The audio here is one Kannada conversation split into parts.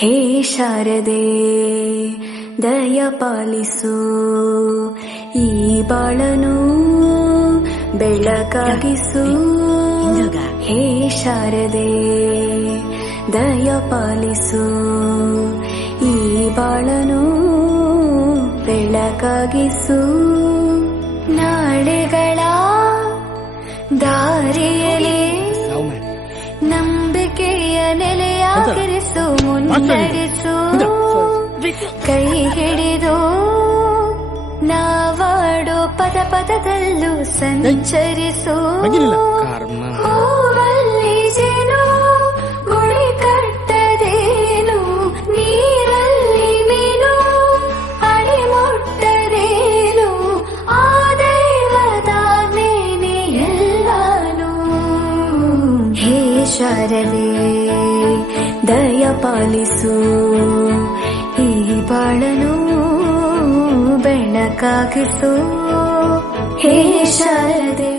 ಹೇ ಶಾರದೆ ದಯ ಪಾಲಿಸು, ಈ ಬಾಳನು ಬೆಳಕಾಗಿಸು. ಹೇ ಶಾರದೆ ದಯ ಪಾಲಿಸು, ಈ ಬಾಳನು ಬೆಳಕಾಗಿಸು. ನಾಳೆಗಳ ದಾರಿಯಲ್ಲಿ ನಂಬಿಕೆಯ ನೆಲೆಯಾಗಿರಿಸು, ಮುನ್ನಡೆಸು. ಕೈ ಹಿಡಿದು ನಾವಾಡೋ ಪದ ಪದದಲ್ಲೂ ಸಂಚರಿಸು. ಹೂವಲ್ಲಿ ಜೇನು ಗುಳಿ ಕಟ್ಟದೇನು, ನೀರಲ್ಲಿ ಮೀನು ಅಡಿ ಮುಟ್ಟದೇನು, ಆ ದೈವದಾಜ್ಞೆನೇ ಎಲ್ಲಾನು. ಹೇ ಶಾರದೆ ದಯ ಪಾಲಿಸು, ಈ ಬಾಳನು ಬೆಳಕಾಗಿಸು. ಹೇ ಶಾರದೆ.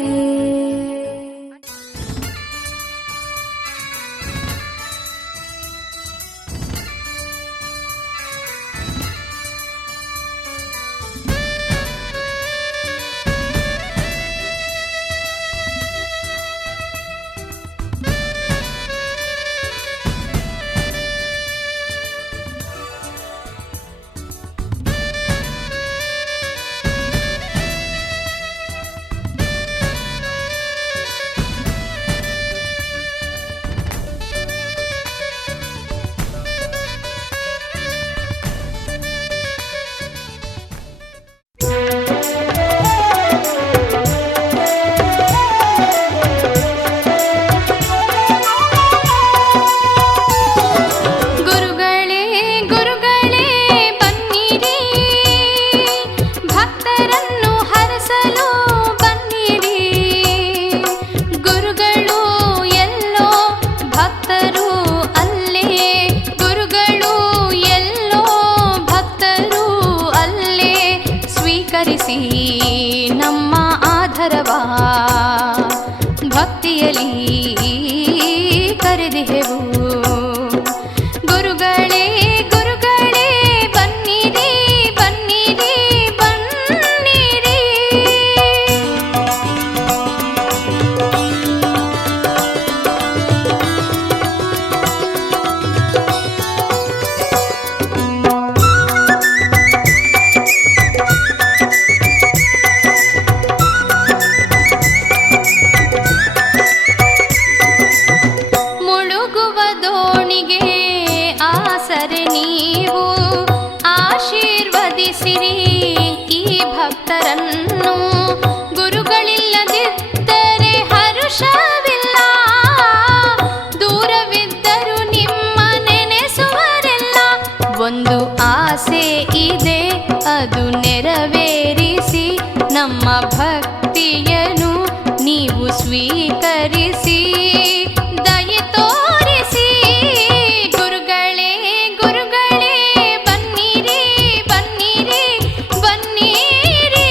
ನಮ್ಮ ಆಧರವ ಭಕ್ತಿಯಲ್ಲಿ ಕರೆದಿಹೆವು. ಗುರುಗಳೇ ಗುರುಗಳೇ ಬನ್ನಿರಿ ಬನ್ನಿರಿ ಬನ್ನಿರಿ. ನೀವು ಆಶೀರ್ವದಿಸಿರಿ ಈ ಭಕ್ತರನ್ನು. ಗುರುಗಳಿಲ್ಲದಿದ್ದರೆ ಹರುಷವಿಲ್ಲ, ದೂರವಿದ್ದರೂ ನಿಮ್ಮ ನೆನೆಸುವರೆಲ್ಲ. ಒಂದು ಆಸೆ ಇದೆ, ಅದು ನೆರವೇರಿಸಿ, ನಮ್ಮ ಭಕ್ತಿಯನ್ನು ನೀವು ಸ್ವೀಕರಿಸಿ, ದಯೆ ತೋರಿಸಿ. ಗುರುಗಳೇ ಗುರುಗಳೇ ಬನ್ನಿರಿ ಬನ್ನಿರಿ ಬನ್ನಿರಿ.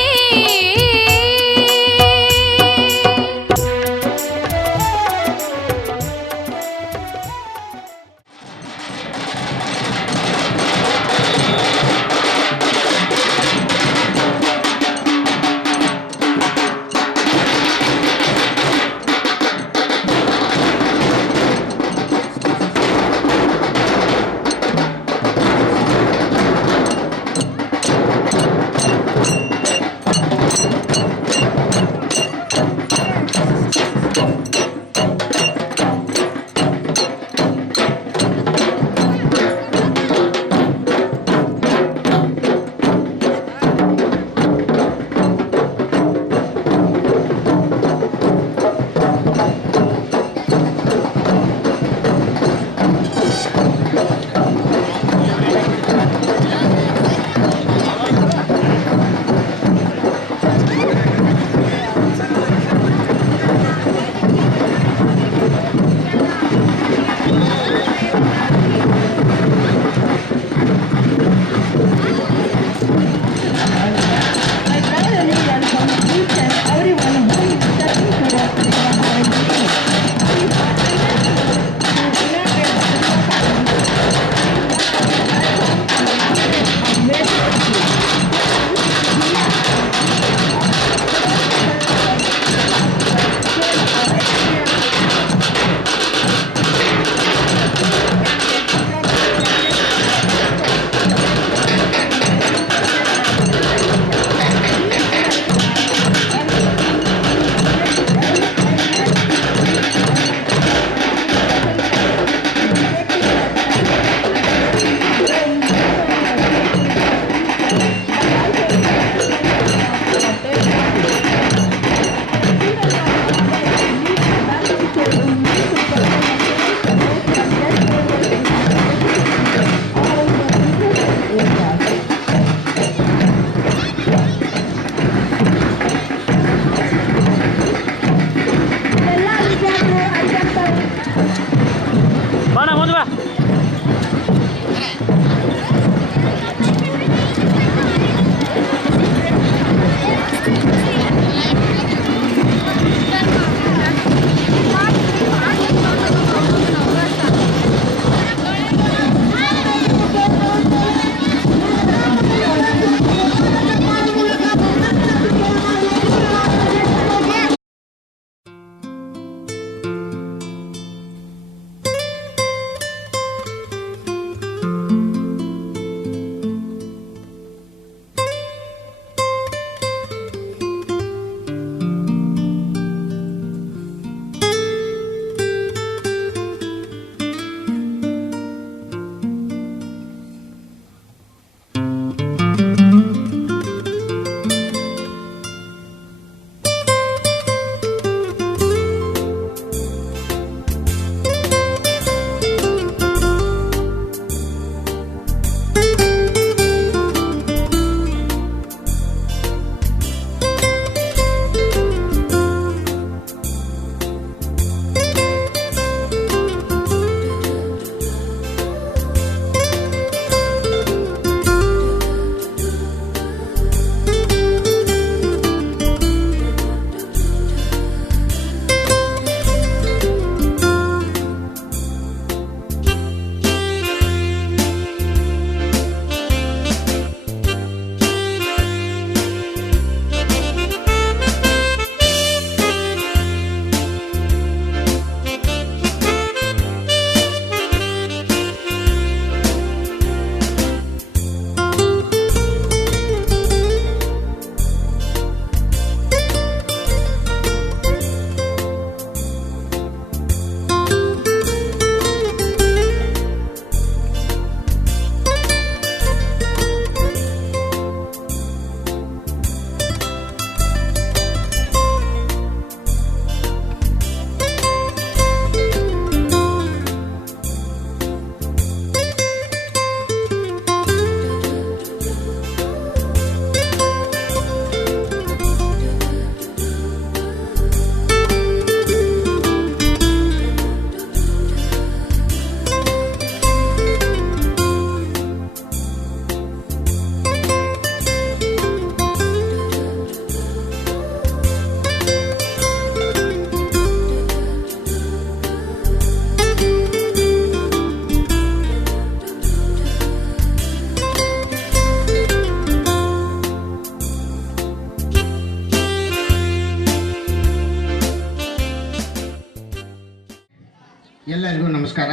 ಎಲ್ಲರಿಗೂ ನಮಸ್ಕಾರ.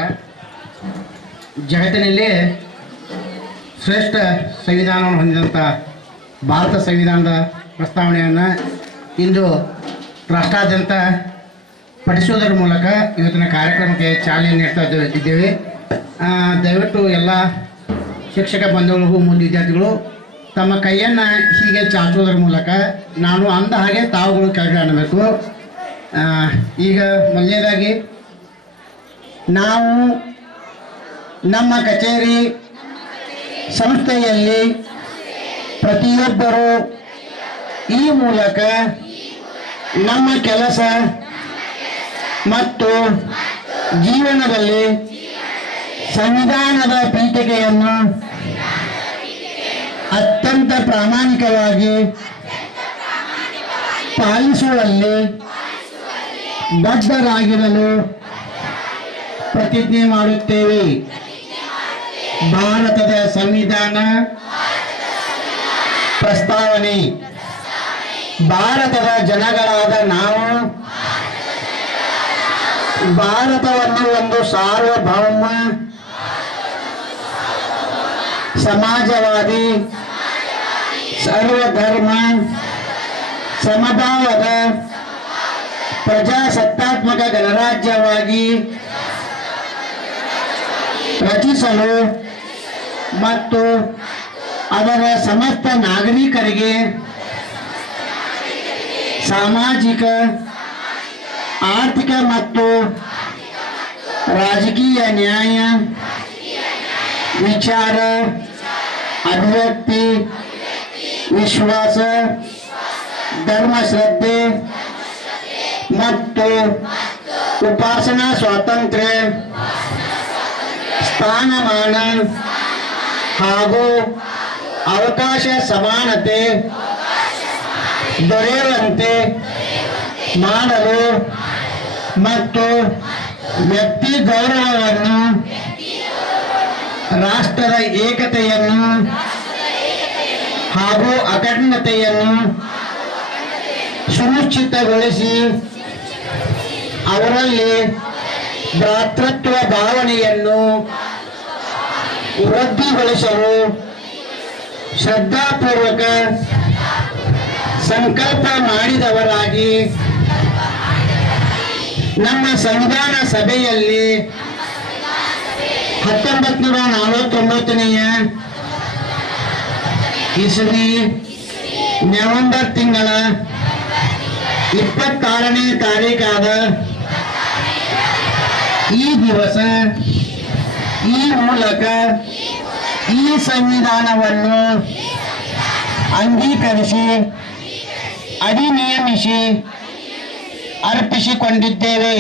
ಜಗತ್ತಿನಲ್ಲಿ ಶ್ರೇಷ್ಠ ಸಂವಿಧಾನವನ್ನು ಹೊಂದಿದಂಥ ಭಾರತ ಸಂವಿಧಾನದ ಪ್ರಸ್ತಾವನೆಯನ್ನು ಇಂದು ರಾಷ್ಟ್ರಾದ್ಯಂತ ಪಠಿಸುವುದರ ಮೂಲಕ ಇವತ್ತಿನ ಕಾರ್ಯಕ್ರಮಕ್ಕೆ ಚಾಲನೆ ನೀಡ್ತಾ ಇದ್ದೇವೆ. ದಯವಿಟ್ಟು ಎಲ್ಲ ಶಿಕ್ಷಕ ಬಂಧುಗಳಿಗೂ ಮುಂದೆ ವಿದ್ಯಾರ್ಥಿಗಳು ತಮ್ಮ ಕೈಯನ್ನು ಹೀಗೆ ಚಾಚುವುದರ ಮೂಲಕ ನಾನು ಅಂದ ಹಾಗೆ ತಾವುಗಳು ಕೆಳಗೆ ಅನ್ನಬೇಕು. ಈಗ ಮೊದಲನೇದಾಗಿ ನಾವು ನಮ್ಮ ಕಚೇರಿ ಸಂಸ್ಥೆಯಲ್ಲಿ ಪ್ರತಿಯೊಬ್ಬರು ಈ ಮೂಲಕ ನಮ್ಮ ಕೆಲಸ ಮತ್ತು ಜೀವನದಲ್ಲಿ ಸಂವಿಧಾನದ ಪೀಠಿಕೆಯನ್ನು ಅತ್ಯಂತ ಪ್ರಾಮಾಣಿಕವಾಗಿ ಪಾಲಿಸುವಲ್ಲಿ ಬದ್ಧರಾಗಿರಲು ಪ್ರತಿಜ್ಞೆ ಮಾಡುತ್ತೇವೆ. ಭಾರತದ ಸಂವಿಧಾನ ಪ್ರಸ್ತಾವನೆ ಭಾರತದ ಜನಗಳಾದ ನಾವು ಭಾರತವನ್ನು ಒಂದು ಸಾರ್ವಭೌಮ ಸಮಾಜವಾದಿ ಸರ್ವಧರ್ಮ ಸಮಭಾವದ ಪ್ರಜಾಸತ್ತಾತ್ಮಕ ಗಣರಾಜ್ಯವಾಗಿ ರಚಿಸಲು ಮತ್ತು ಅದರ ಸಮಸ್ತ ನಾಗರಿಕರಿಗೆ ಸಾಮಾಜಿಕ ಆರ್ಥಿಕ ಮತ್ತು ರಾಜಕೀಯ ನ್ಯಾಯ, ವಿಚಾರ, ಅಭಿವ್ಯಕ್ತಿ, ವಿಶ್ವಾಸ, ಧರ್ಮಶ್ರದ್ಧೆ ಮತ್ತು ಉಪಾಸನಾ ಸ್ವಾತಂತ್ರ್ಯ, ಸ್ಥಾನಮಾನ ಹಾಗೂ ಅವಕಾಶ ಸಮಾನತೆ ದೊರೆಯುವಂತೆ ಮಾಡಲು ಮತ್ತು ವ್ಯಕ್ತಿ ಗೌರವವನ್ನು, ರಾಷ್ಟ್ರದ ಏಕತೆಯನ್ನು ಹಾಗೂ ಅಖಂಡತೆಯನ್ನು ಸುನಿಶ್ಚಿತಗೊಳಿಸಿ ಅವರಲ್ಲಿ ಭ್ರಾತೃತ್ವ ಭಾವನೆಯನ್ನು ವೃದ್ಧಿಗೊಳಿಸಲು ಶ್ರದ್ಧಾಪೂರ್ವಕ ಸಂಕಲ್ಪ ಮಾಡಿದವರಾಗಿ ನಮ್ಮ ಸಂವಿಧಾನ ಸಭೆಯಲ್ಲಿ 1949ನೇ ಇಸವಿ ನವೆಂಬರ್ ತಿಂಗಳ 26ನೇ ತಾರೀಕಾದ ಈ ದಿವಸ ಈ ಮೂಲಕ ಈ ಸಂವಿಧಾನವನ್ನು ಅಂಗೀಕರಿಸಿ ಅಧಿನಿಯಮಿಸಿ ಅರ್ಪಿಸಿಕೊಂಡಿದ್ದೇವೆ.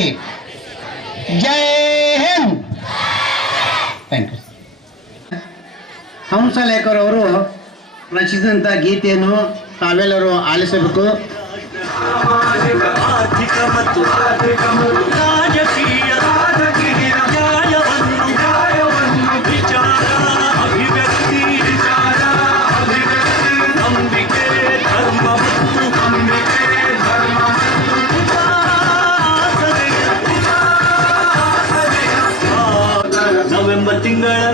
ಜೈ ಹಿಂದ್. Thank you. ಹಂಸಲೇಖರವರು ರಚಿಸಿದಂಥ ಗೀತೆಯನ್ನು ತಾವೆಲ್ಲರೂ ಆಲಿಸಬೇಕು. ಆರ್ಥಿಕ ಮತ್ತು ರಾಜಕೀಯ ನ್ಯಾಯವನ್ನು ವಿಚಾರ ಅಭಿವ್ಯಕ್ತಿ ನಂಬಿಕೆ ಧರ್ಮ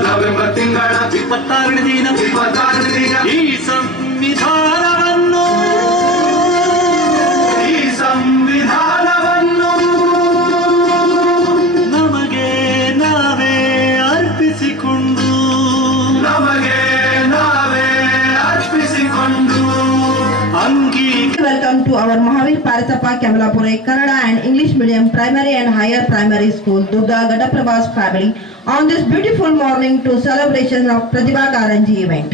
ನವೆಂಬರ್ ತಿಂಗಳ 26ನೇ ದಿನ ಈ ಸಂವಿಧಾನವನ್ನು ನಮಗೆ ನಾವೇ ಅರ್ಪಿಸಿಕೊಂಡು Welcome to our Mahavir Parisapa Kamalapura Kannada and English Medium Primary and Higher Primary School, Durga Gadaprabhas family, on this beautiful morning to celebration of Pratibha Karanji event.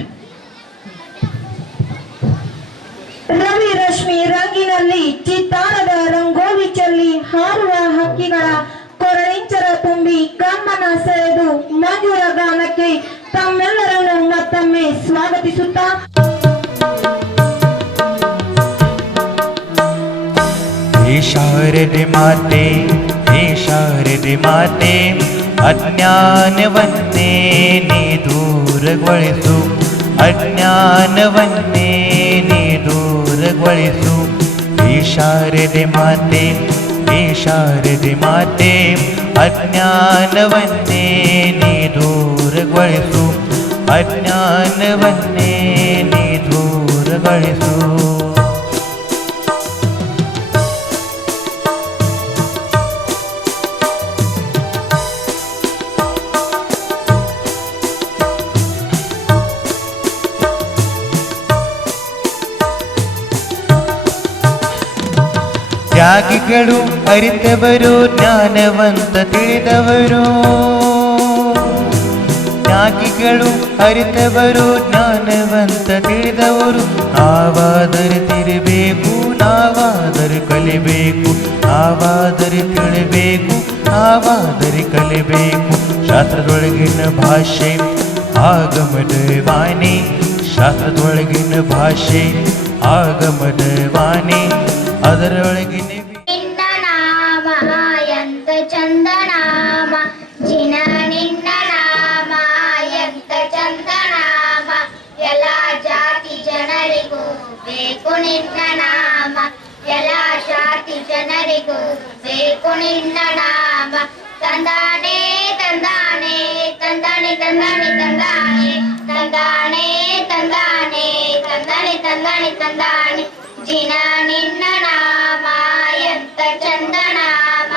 Ravi Rashmi ರಂಗಿನಲ್ಲಿ ಚಿತ್ತಾರದ rangoli ಚೆಲ್ಲಿ ಹಾರುವ ಹಕ್ಕಿಗಳ ಕೊರಳಿಂಚರ ತುಂಬಿ ಗಮನ ಸೆಳೆದು ಮಧುರ ಗಾನಕ್ಕೆ ತಮ್ಮೆಲ್ಲರನ್ನು ಮತ್ತೊಮ್ಮೆ ಸ್ವಾಗತಿಸುತ್ತಾ हे शारदे माते अज्ञानवन्ನೇ ನೀ ದೂರಗೊಳಿಸು ಅಜ್ಞಾನವನ್ನೇ ನೀ ದೂರಗೊಳಿಸು. ಹೇ ಶಾರದೆ ಮಾತೆ ಹೇ ಶಾರದೆ ಮಾತೆ ಅಜ್ಞಾನವನ್ನೇ ನೀ ದೂರಗೊಳಿಸು ಅಜ್ಞಾನವನ್ನೇ ನೀ ದೂರಗೊಳಿಸು ತ್ಯಾಗಿಗಳು ಅರಿತವರು ಜ್ಞಾನವಂತ ತಿಳಿದವರು ತ್ಯಾಗಿಗಳು ಅರಿತವರು ಜ್ಞಾನವಂತ ತಿಳಿದವರು ನಾವಾದರೆ ತಿರಬೇಕು ನಾವಾದರೆ ಕಲಿಬೇಕು ನಾವಾದರೆ ತಿಳಿಬೇಕು ನಾವಾದರೆ ಕಲಿಬೇಕು ಶಾಸ್ತ್ರದೊಳಗಿನ ಭಾಷೆ ಆಗಮದ ವಾಣಿ ಶಾಸ್ತ್ರದೊಳಗಿನ ಭಾಷೆ ಆಗಮದ ವಾಣಿ ಅದರೊಳಗಿನ ನಿನ್ನ ನಾಮ ಎಂತ ಚಂದ ನಾಮ ಜಿನ ನಿನ್ನ ನಾಮ ಎಂತ ಚಂದ ನಾಮ ಎಲ್ಲ ಜಾತಿ ಜನರಿಗೂ ಬೇಕು ನಿನ್ನ ನಾಮ ಎಲ್ಲ ಜಾತಿ ಜನರಿಗೂ ಬೇಕು ನಿನ್ನ ನಾಮ ತಂದಾನೆ ತಂದಾನೆ ತಂದಾನೆ ತಂದಾನೆ ತಂದಾನೆ ತಂದಾನೆ ತಂದಾನೆ ತಂದಾನೆ ತಂದಾನೆ ತಂದಾನೆ ಜಿನ ನಿನ್ನ ನಾಮ ಎಂತ ಚಂದ ನಾಮ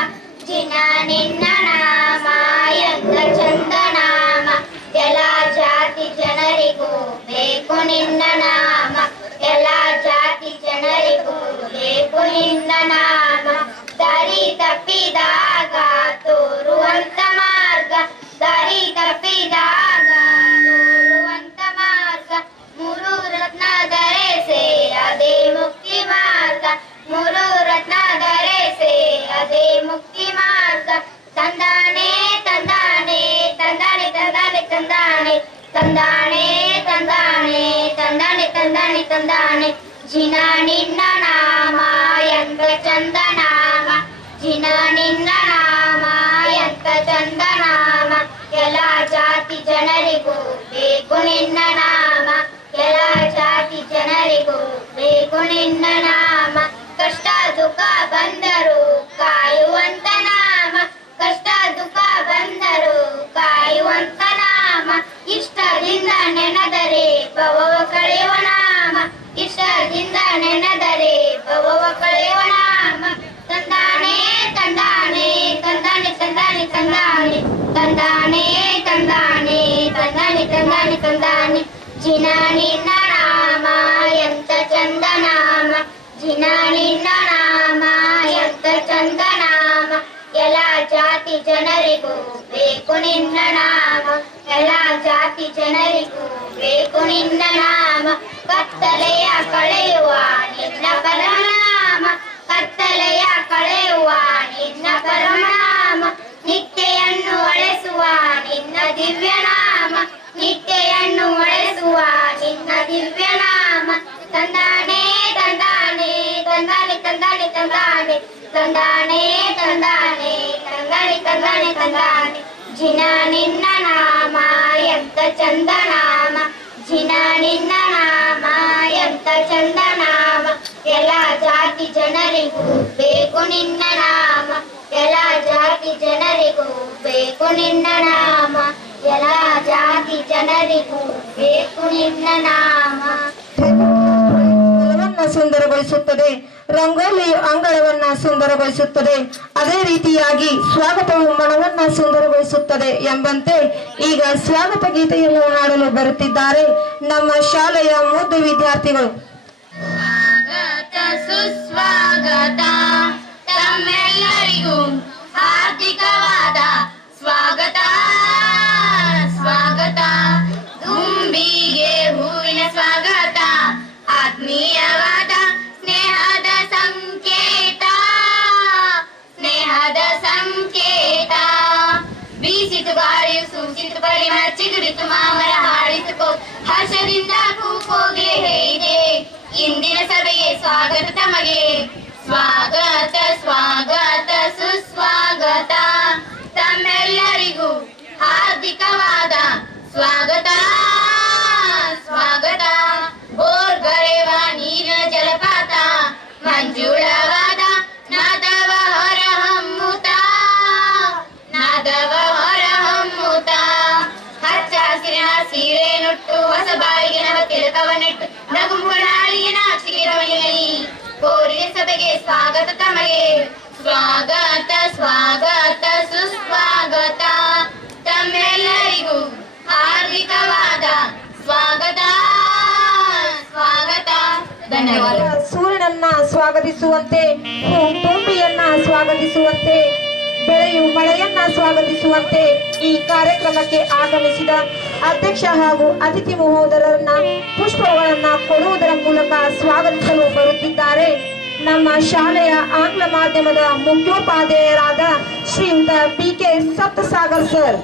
ಜಿನ ನಿನ್ನ ನಾಮ ಎಂತ ಚಂದ ನಾಮ ಎಲ್ಲ ಜಾತಿ ಜನರಿಗೂ ಬೇಕು ನಿನ್ನ ನಾಮ ಎಲ್ಲ ಜಾತಿ ಜನರಿಗೂ ಬೇಕು ನಿನ್ನ ನಾಮ ದಾರಿ ತಪ್ಪಿದಾಗ ತೋರುವಂತ ಮಾರ್ಗ ದಾರಿ ತಪ್ಪಿದಾಗ ತೋರುವಂತ ಮಾರ್ಗ ಮೂರು ರತ್ನ ಧರಿಸೆ ಅದೇ ಮುಕ್ತಿ ಮಾರ್ಗ ಮೂರು ರತ್ನ ಧರಿಸೆ ಅದೇ ಮುಕ್ತಿ ಮಾರ್ಗ ತಂದಾನೆ ತಂದಾನೆ ತಂದಾನೆ ತಂದಾನೆ ತಂದಾನೆ ತಂದಾನೆ ತಂದಾನೆ ತಂದಾನೆ ತಂದಾನೆ ತಂದಾನೆ ಜಿನ ನಿನ್ನ ನಾಮ ಎಂತ ಚಂದ ನಾಮ ಜಿನ ನಿನ್ನ ನಾಮ ಎಂತ ಚಂದ ನಾಮ ಎಲ್ಲ ಜಾತಿ ಜನರಿಗೂ ಬೇಕು ನಿನ್ನ ನಾಮ ಎಲ್ಲ ಜಾತಿ ಜನರಿಗೂ ಬೇಕು ನಿನ್ನ ನಾಮ ಕಷ್ಟ ದುಃಖ ಬಂದರು ಕಾಯುವಂತ ನಾಮ ಕಷ್ಟ ದುಃಖ ಬಂದರು ಕಾಯುವಂತ ನಾಮ ಇಷ್ಟದಿಂದ ನೆನೆದರೆ ಭವವ ಕಳೆಯುವ ನಾಮ ಇಷ್ಟದಿಂದ ನೆನೆದರೆ ಭವವ ಕಳೆಯುವ ನಾಮ ತಂದಾನೆ ತಂದಾನೆ ತಂದಾನೆ ತಂದಾನೆ ತಂದಾನೆ ತಂದಾನೆ ತಂದಾನೆ ತಂದಾನೆ ತಂದಾನೆ ತಂದಾನೆ ಜಿನ ನಿನ್ನ ನಾಮ ಎಂತ ಚಂದ ನಾಮ ಜಿನ ನಿನ್ನ ನಾಮ ಎಂತ ಚಂದ ನಾಮ ಎಲ್ಲ ಜಾತಿ ಜನರಿಗೂ ಬೇಕು ನಿನ್ನ ನಾಮ ಎಲ್ಲ ಜಾತಿ ಜನರಿಗೂ ಬೇಕು ನಿನ್ನ ನಾಮ ಕತ್ತಲೆಯ ಕಳೆಯುವ ನಿನ್ನ ಪರಮನಾಮ ಕತ್ತಲೆಯ ಕಳೆಯುವ ನಿನ್ನ ಪರಮನಾಮ ನಿತ್ಯೆಯನ್ನು ಅಳೆಸುವ ನಿನ್ನ ದಿವ್ಯ ನಾಮ ನಿತ್ಯೆಯನ್ನು ಅಳೆಸುವ ನಿನ್ನ ದಿವ್ಯ ನಾಮ ತಂದಾನೆ ತಂದಾನೆ ತಂದಾನೆ ತಂದಾನೆ ತಂದಾನೆ ತಂದಾನೆ ತಂದಾನೆ ತಂದಾನೆ ತಂದಾನೆ ತಂದಾನೆ ಜಿನ ನಿನ್ನ ನಾಮ ಎಂತ ಚಂದ ನಾಮ ಜಿನ ನಿನ್ನ ನಾಮ ಎಂತ ಚಂದ ನಾಮ ಎಲ್ಲ ಜಾತಿ ಜನರಿಗೂ ಬೇಕು ನಿನ್ನ ನಾಮ ಎಲ್ಲ ಜಾತಿ ಜನರಿಗೂ ಬೇಕು ನಿನ್ನ ನಾಮ ಎಲ್ಲ ಜಾತಿ ಜನರಿಗೂ ಬೇಕು ನಿನ್ನ ನಾಮ ಮನವನ್ನ ಸುಂದರಗೊಳಿಸುತ್ತದೆ ರಂಗೋಲಿ ಅಂಗಳವನ್ನ ಸುಂದರಗೊಳಿಸುತ್ತದೆ ಅದೇ ರೀತಿಯಾಗಿ ಸ್ವಾಗತವು ಮನವನ್ನ ಸುಂದರಗೊಳಿಸುತ್ತದೆ ಎಂಬಂತೆ ಈಗ ಸ್ವಾಗತ ಗೀತೆಯನ್ನು ಹಾಡಲು ಬರುತ್ತಿದ್ದಾರೆ ನಮ್ಮ ಶಾಲೆಯ ಮುದ್ದು ವಿದ್ಯಾರ್ಥಿಗಳು. ಸ್ವಾಗತ ಸುಸ್ವಾಗತ ತಮ್ಮೆಲ್ಲರಿಗೂ ಹಾರ್ದಿಕವಾದ ಸ್ವಾಗತ ಸ್ವಾಗತ ದುಂಬಿಗೆ ಹೂವಿನ ಸ್ವಾಗತ ಆತ್ಮೀಯವಾದ ಸ್ನೇಹದ ಸಂಕೇತ ಸ್ನೇಹದ ಸಂಕೇತ ಬೀಸಿತು ಗಾಳಿಯು ಸೂಚಿತು ಪರಿಮಳ ಚಿಗುರಿತು ಮಾಮರ ಹಾಡಿತು ಹರ್ಷದಿಂದ ಕೂಕೋಗೆ ಹೇಗಿದೆ ಇಂದಿನ ಸಭೆಗೆ ಸ್ವಾಗತ ತಮಗೆ ಸ್ವಾಗತ ಸ್ವಾಗತ ಸುಸ್ವಾಗತ ತಮ್ಮೆಲ್ಲರಿಗೂ ಹಾರ್ದಿಕವಾದ ಸ್ವಾಗತ ಸ್ವಾಗತ ಬೋರ್ಗರೆವ ನೀರಿನ ಜಲಪಾತ ಮಂಜುಳವಾದ ನಾದವ ಹೊರ ನಗುಮುಗಳಾಳಿಗೆ ನಾಚಿಕೆರವಣಿಗನಿ ಕೋರಿಯ ಸಭೆಗೆ ಸ್ವಾಗತ ತಮಗೆ ಸ್ವಾಗತ ಸ್ವಾಗತ ಸುಸ್ವಾಗತ ತಮ್ಮೆಲ್ಲರಿಗೂ ಹಾರ್ದಿಕವಾದ ಸ್ವಾಗತ ಸ್ವಾಗತ ಧನ್ಯವಾದ. ಸೂರ್ಯನನ್ನ ಸ್ವಾಗತಿಸುವಂತೆ ತುಂಬಿಯನ್ನ ಸ್ವಾಗತಿಸುವಂತೆ ಬೆಳೆಯು ಮಳೆಯನ್ನ ಸ್ವಾಗತಿಸುವಂತೆ ಈ ಕಾರ್ಯಕ್ರಮಕ್ಕೆ ಆಗಮಿಸಿದ ಅಧ್ಯಕ್ಷ ಹಾಗೂ ಅತಿಥಿ ಮಹೋದರರನ್ನ ಪುಷ್ಪಗಳನ್ನ ಕೊಡುವುದರ ಮೂಲಕ ಸ್ವಾಗತಿಸಲು ಬರುತ್ತಿದ್ದಾರೆ ನಮ್ಮ ಶಾಲೆಯ ಆಂಗ್ಲ ಮಾಧ್ಯಮದ ಮುಖ್ಯೋಪಾಧ್ಯಾಯರಾದ ಶ್ರೀಯುತ BK Saptasagar sir.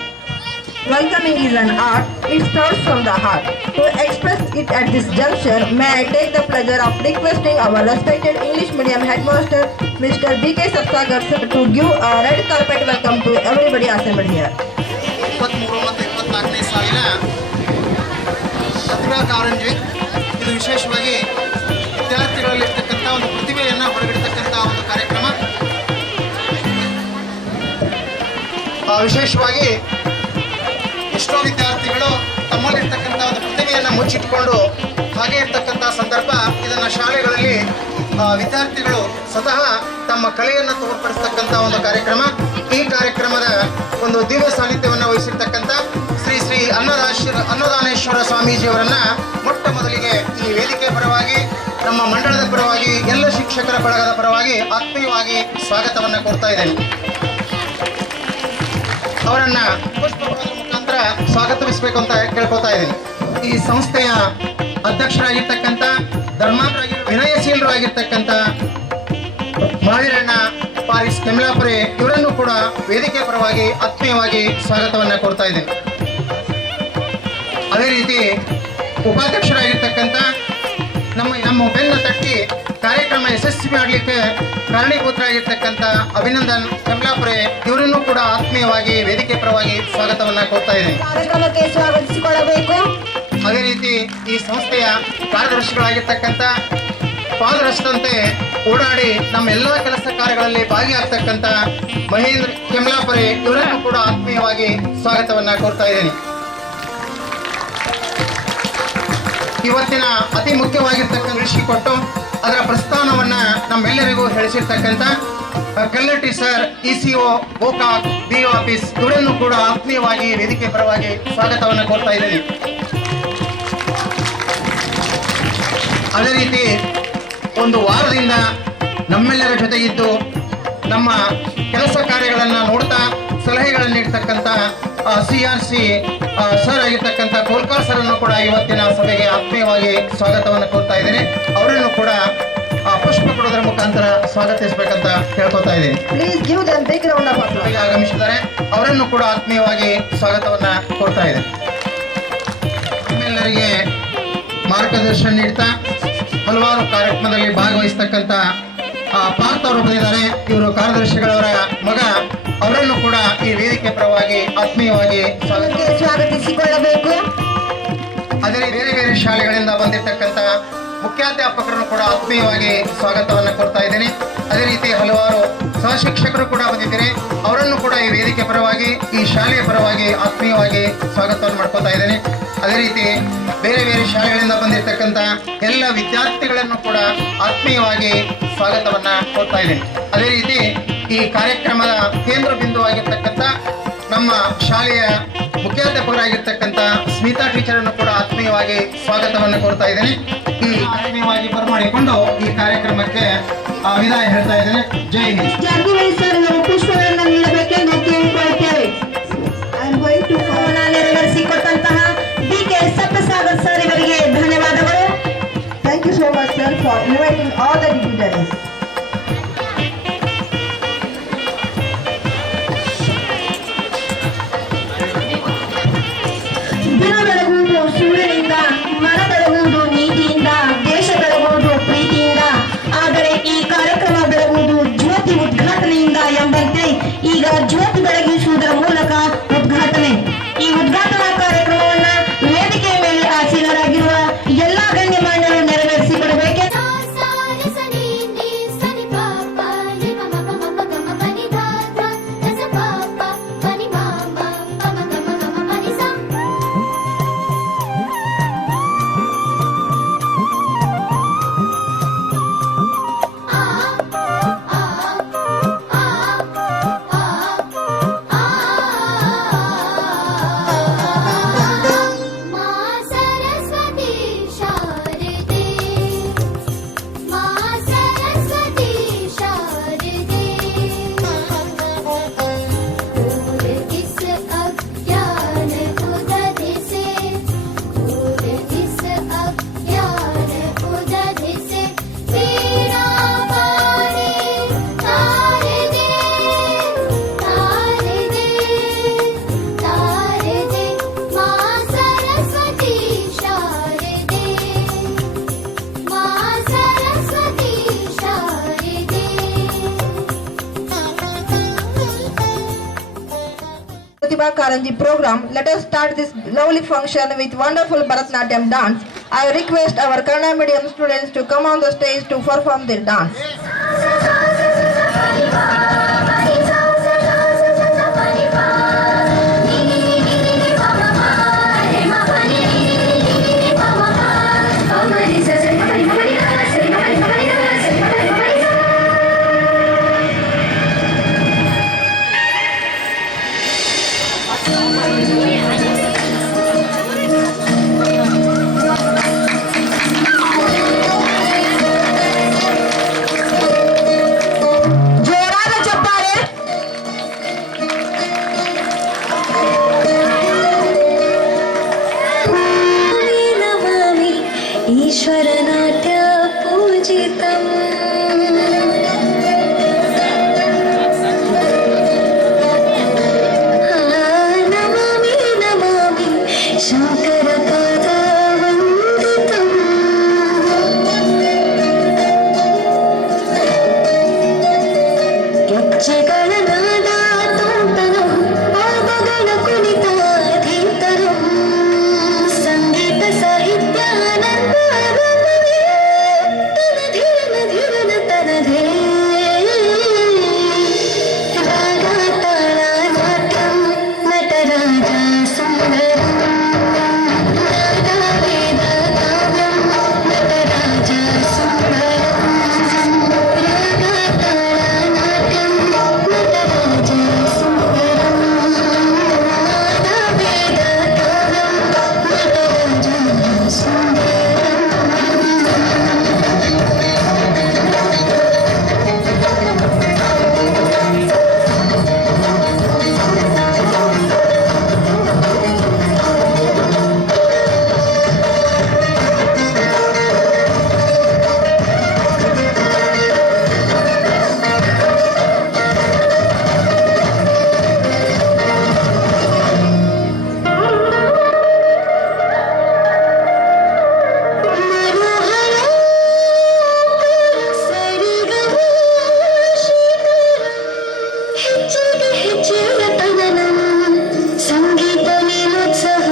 Welcoming is an art, it starts from the heart. To express it at this juncture, may I take the pleasure of requesting our respected English medium headmaster, Mr. BK Sapsagar sir, to give a red carpet welcome to everybody assembled here. 23 ಮತ್ತು 24ನೇ ಸಾಲಿನ ಪ್ರತಿಭಾ ಕಾರಂಜಿ ಇದು ವಿಶೇಷವಾಗಿ ವಿದ್ಯಾರ್ಥಿಗಳಲ್ಲಿರ್ತಕ್ಕಂಥ ಒಂದು ಪ್ರತಿಭೆಯನ್ನು ಹೊರಗಿಡ್ತಕ್ಕಂಥ ಒಂದು ಕಾರ್ಯಕ್ರಮ. ವಿಶೇಷವಾಗಿ ಎಷ್ಟೋ ವಿದ್ಯಾರ್ಥಿಗಳು ತಮ್ಮಲ್ಲಿರ್ತಕ್ಕಂಥ ಒಂದು ಪ್ರತಿಭೆಯನ್ನು ಮುಚ್ಚಿಟ್ಕೊಂಡು ಹಾಗೆ ಇರ್ತಕ್ಕಂಥ ಸಂದರ್ಭ. ಇದನ್ನು ಶಾಲೆಗಳಲ್ಲಿ ವಿದ್ಯಾರ್ಥಿಗಳು ಸ್ವತಃ ತಮ್ಮ ಕಲೆಯನ್ನು ತೋರ್ಪಡಿಸ್ತಕ್ಕಂಥ ಒಂದು ಕಾರ್ಯಕ್ರಮ. ಈ ಕಾರ್ಯಕ್ರಮದ ಒಂದು ದಿವ್ಯ ಸಾನ್ನಿಧ್ಯವನ್ನು ವಹಿಸಿರ್ತಕ್ಕಂಥ ಶ್ರೀ ಶ್ರೀ ಅನ್ನದಾನೇಶ್ವರ ಸ್ವಾಮೀಜಿಯವರನ್ನ ಮೊಟ್ಟ ಮೊದಲಿಗೆ ಈ ವೇದಿಕೆ ಪರವಾಗಿ ನಮ್ಮ ಮಂಡಳದ ಪರವಾಗಿ ಎಲ್ಲ ಶಿಕ್ಷಕರ ಬಳಗದ ಪರವಾಗಿ ಆತ್ಮೀಯವಾಗಿ ಸ್ವಾಗತವನ್ನು ಕೋರ್ತಾ ಇದ್ದೇನೆ. ಅವರನ್ನ ಪುಷ್ಪಗುಚ್ಛದ ಮುಖಾಂತರ ಸ್ವಾಗತಿಸಬೇಕು ಅಂತ ಕೇಳ್ಕೊತಾ ಇದ್ದೀನಿ. ಈ ಸಂಸ್ಥೆಯ ಅಧ್ಯಕ್ಷರಾಗಿರ್ತಕ್ಕಂಥ ಧರ್ಮಾಂತರಾಗಿ ವಿನಯಶೀಲರು ಆಗಿರ್ತಕ್ಕಂಥ ಮಹಾವೀರಣ್ಣ ಪಾರಿಸ್ ಕೆಮ್ಲಾಪುರೆ ಇವರನ್ನು ಕೂಡ ವೇದಿಕೆ ಪರವಾಗಿ ಆತ್ಮೀಯವಾಗಿ ಸ್ವಾಗತವನ್ನು ಕೋರ್ತಾ ಇದ್ದೀನಿ. ಅದೇ ರೀತಿ ಉಪಾಧ್ಯಕ್ಷರಾಗಿರ್ತಕ್ಕಂಥ ನಮ್ಮ ಬೆನ್ನ ತಟ್ಟಿ ಕಾರ್ಯಕ್ರಮ ಯಶಸ್ವಿ ಮಾಡಲಿಕ್ಕೆ ಕಾರಣೀಭೂತರಾಗಿರ್ತಕ್ಕಂಥ ಅಭಿನಂದನ್ ಕೆಮ್ಲಾಪುರೆ ಇವರನ್ನು ಕೂಡ ಆತ್ಮೀಯವಾಗಿ ವೇದಿಕೆ ಪರವಾಗಿ ಸ್ವಾಗತವನ್ನು ಕೋರ್ತಾ ಇದ್ದೀನಿ. ಕಾರ್ಯಕ್ರಮಕ್ಕೆ ಸ್ವಾಗತಿಸಿಕೊಳ್ಳಬೇಕು. ಅದೇ ರೀತಿ ಈ ಸಂಸ್ಥೆಯ ಕಾರ್ಯದರ್ಶಿಗಳಾಗಿರ್ತಕ್ಕಂಥ ಪಾದರಸದಂತೆ ಓಡಾಡಿ ನಮ್ಮ ಎಲ್ಲ ಕೆಲಸ ಕಾರ್ಯಗಳಲ್ಲಿ ಭಾಗಿಯಾಗ್ತಕ್ಕಂಥ ಮಹೇಂದ್ರ ಕೆಮ್ಲಾಪುರೆ ಇವರನ್ನು ಕೂಡ ಆತ್ಮೀಯವಾಗಿ ಸ್ವಾಗತವನ್ನು ಕೋರ್ತಾ ಇದ್ದೀನಿ. ಇವತ್ತಿನ ಅತಿ ಮುಖ್ಯವಾಗಿರ್ತಕ್ಕಂಥ ವಿಷಯ ಕೊಟ್ಟು ಅದರ ಪ್ರಸ್ಥಾನವನ್ನು ನಮ್ಮೆಲ್ಲರಿಗೂ ಹೇಳಿಸಿರ್ತಕ್ಕಂಥ Kallatti sir, ECO Gokak BO office ಇವರನ್ನು ಕೂಡ ಆತ್ಮೀಯವಾಗಿ ವೇದಿಕೆ ಪರವಾಗಿ ಸ್ವಾಗತವನ್ನು ಕೋರ್ತಾ ಇದ್ದೀನಿ. ಅದೇ ರೀತಿ ಒಂದು ವಾರದಿಂದ ನಮ್ಮೆಲ್ಲರ ಜೊತೆಗಿದ್ದು ನಮ್ಮ ಕೆಲಸ ಕಾರ್ಯಗಳನ್ನು ನೋಡ್ತಾ ಸಲಹೆಗಳನ್ನು ನೀಡ್ತಕ್ಕಂಥ CRC ಸರ್ ಆಗಿರ್ತಕ್ಕಂಥ ಕೋಲ್ಕಾರ್ ಸರ್ ಅನ್ನು ಕೂಡ ಇವತ್ತಿನ ಸಭೆಗೆ ಆತ್ಮೀಯವಾಗಿ ಸ್ವಾಗತವನ್ನು ಕೋರ್ತಾ ಇದ್ದೀನಿ. ಅವರನ್ನು ಕೂಡ ಪುಷ್ಪ ಕೊಡೋದ್ರ ಮುಖಾಂತರ ಸ್ವಾಗತಿಸಬೇಕಂತ ಕೇಳ್ಕೊತಾ ಇದ್ದೀನಿ. Please give them big round of applause. ಆಗಮಿಸಿದ್ದಾರೆ, ಅವರನ್ನು ಕೂಡ ಆತ್ಮೀಯವಾಗಿ ಸ್ವಾಗತವನ್ನ ಕೋರ್ತಾ ಇದ್ದೀನಿ. ನಿಮ್ಮೆಲ್ಲರಿಗೆ ಮಾರ್ಗದರ್ಶನ ನೀಡ್ತಾ ಹಲವಾರು ಕಾರ್ಯಕ್ರಮದಲ್ಲಿ ಭಾಗವಹಿಸ್ತಕ್ಕಂಥ ಪಾರ್ಥ ಅವರು ಬಂದಿದ್ದಾರೆ. ಇವರು ಕಾರ್ಯದರ್ಶಿಗಳವರ ಮಗ. ಅವರನ್ನು ಕೂಡ ಈ ವೇದಿಕೆ ಪರವಾಗಿ ಆತ್ಮೀಯವಾಗಿ ಸ್ವಾಗತಿಸಿಕೊಳ್ಳಬೇಕು. ಅದೇ ಬೇರೆ ಬೇರೆ ಶಾಲೆಗಳಿಂದ ಬಂದಿರತಕ್ಕಂಥ ಮುಖ್ಯಾಧ್ಯಾಪಕರನ್ನು ಕೂಡ ಆತ್ಮೀಯವಾಗಿ ಸ್ವಾಗತವನ್ನು ಕೊಡ್ತಾ ಇದ್ದೀನಿ. ಅದೇ ರೀತಿ ಹಲವಾರು ಸಹಶಿಕ್ಷಕರು ಕೂಡ ಬಂದಿದ್ದಾರೆ. ಅವರನ್ನು ಕೂಡ ಈ ವೇದಿಕೆ ಪರವಾಗಿ ಈ ಶಾಲೆಯ ಪರವಾಗಿ ಆತ್ಮೀಯವಾಗಿ ಸ್ವಾಗತವನ್ನು ಮಾಡ್ಕೊತಾ ಇದ್ದೇನೆ. ಅದೇ ರೀತಿ ಬೇರೆ ಬೇರೆ ಶಾಲೆಗಳಿಂದ ಬಂದಿರತಕ್ಕಂಥ ಎಲ್ಲ ವಿದ್ಯಾರ್ಥಿಗಳನ್ನು ಕೂಡ ಆತ್ಮೀಯವಾಗಿ ಸ್ವಾಗತವನ್ನು ಕೊಡ್ತಾ ಇದ್ದೇನೆ. ಅದೇ ರೀತಿ ಈ ಕಾರ್ಯಕ್ರಮದ ಕೇಂದ್ರ ಬಿಂದುವಾಗಿರ್ತಕ್ಕಂಥ ನಮ್ಮ ಶಾಲೆಯ ಮುಖ್ಯಾಧ್ಯಾಪಕರಾಗಿರ್ತಕ್ಕಂಥ ಸ್ಮಿತಾ ಟೀಚರ್ ಅನ್ನು ಕೂಡ ಆತ್ಮೀಯವಾಗಿ ಸ್ವಾಗತವನ್ನು ಕೋರ್ತಾ ಇದ್ದೇನೆ. ಈ ಆತ್ಮೀಯವಾಗಿ ಬರಮಾಡಿಕೊಂಡು ಈ ಕಾರ್ಯಕ್ರಮಕ್ಕೆ ವಿದಾಯ ಹೇಳ್ತಾ ಇದ್ದೇನೆ. ಜೈ ಹಿಂದ್. ಜಾರಕಿಹೊಳಿ ಸರ್ ಇವರು ಪುಷ್ಪಗಳನ್ನು ನೀಡಬೇಕೆಂದು ಕೇಳಿಕೊಳ್ಳುತ್ತೇವೆ. ನೆರವೇರಿಸಿಕೊಟ್ಟಂತಹ BK ಸಪ್ತಸಾಗರ್ ಸರ್ ಇವರಿಗೆ ಧನ್ಯವಾದಗಳು. Thank you so much, sir, for inviting all the dignitaries. ದಿನ ಬೆಳಗುವುದು ಸೂರ್ಯನಿಂದ, ಮನ ಬೆಳಗುವುದು ನೀತಿಯಿಂದ, ದೇಶ ಬೆಳಗುವುದು ಪ್ರೀತಿಯಿಂದ, ಆದರೆ ಈ ಕಾರ್ಯಕ್ರಮ ಬೆಳಗುವುದು ಜ್ಯೋತಿ ಉದ್ಘಾಟನೆಯಿಂದ ಎಂಬಂತೆ ಈಗ ಜ್ಯೋತಿ ಬೆಳಗಿಸುವುದರ ಮೂಲಕ ಉದ್ಘಾಟನೆ. ಈ ಉದ್ಘಾಟನಾ ಕಾರ್ಯಕ್ರಮವನ್ನ ವೇದಿಕೆಯ ಮೇಲೆ ಆಸೀನರಾಗಿರುವ ಎಲ್ಲಾ ಗಣ್ಯಮಾನ್ಯರು ನೆರವೇರಿಸಿಕೊಡಬೇಕೆ. Pratibha Karanji program, let us start this lovely function with wonderful Bharatanatyam dance. I request our Kannada medium students to come on the stage to perform their dance. ಜೋರಾದ ಚಪ್ಪಾಳೆ. ನಮಾಮಿ ಈಶ್ವರನಾಟ್ಯ ಪೂಜಿತಂ ನಮಾಮಿ ನಮಾಮಿ ಶಂಕರ ಪಾದ ವಂದಿತಂ ಗೆಜ್ಜೆಗಳ ನಾದ ತುಂತರಂ ಪಾದಗಳ ಕುಣಿತಾಧೀತರಂ ಸಂಗೀತ ಸಾಹಿತ್ಯಾನಂದ ರಮಣೀಯ ತನಧೀರನ ಧೀರನ ತನಧೇ ರಾಗ ತಾಳ ನಾಟ್ಯಂ ನಟರಾಜ ಸುಂದರಂ ನಾದ ವೇದ ಕಾವ್ಯಂ ನಟರಾಜ ಸುಂದರಂ ರಾಗ ತಾಳ ನಾಟ್ಯಂ ನಟರಾಜ ಸುಂದರಂ ನಾದ ವೇದ ಕಾವ್ಯಂ ನಟರಾಜ ಸುಂದರಂ ಸಂಗೀತ ನೀಲೋತ್ಸವ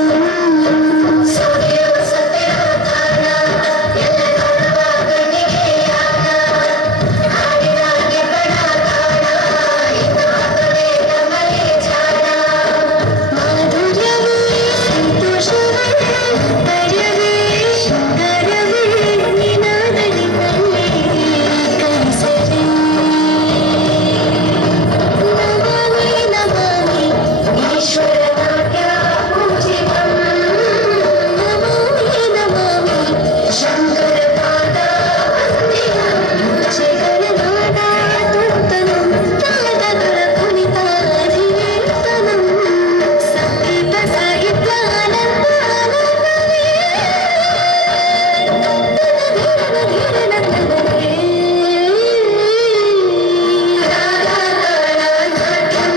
ಮಾಧುರ್ಯವೇ ಸಂತೋಷವೇ ಧೈರ್ಯವೇ ಶೃಂಗಾರವೇ ನಿನಾದಲಿ ಮಲ್ಲಿ ಕಲಿಸಲಿ ನಮಾಮಿ ನಮಾಮಿ ಈಶ್ವರನಾಟ್ಯ ಪೂಜಿತಂ ನಮಾಮಿ ನಮಾಮಿ ಶಂಕರ ಪಾದ ವಂದಿತಂ ಗೆಜ್ಜೆಗಳ ನಾದ ತುಂತರಂ ಪಾದಗಳ ಕುಣಿತಾಧೀತರಂ ಸಂಗೀತ ಸಾಹಿತ್ಯಾನಂದ ರಮಣೀಯ ತನಧೀರನ ಧೀರನ ತನಧೇ ರಾಗ ತಾಳ ನಾಟ್ಯಂ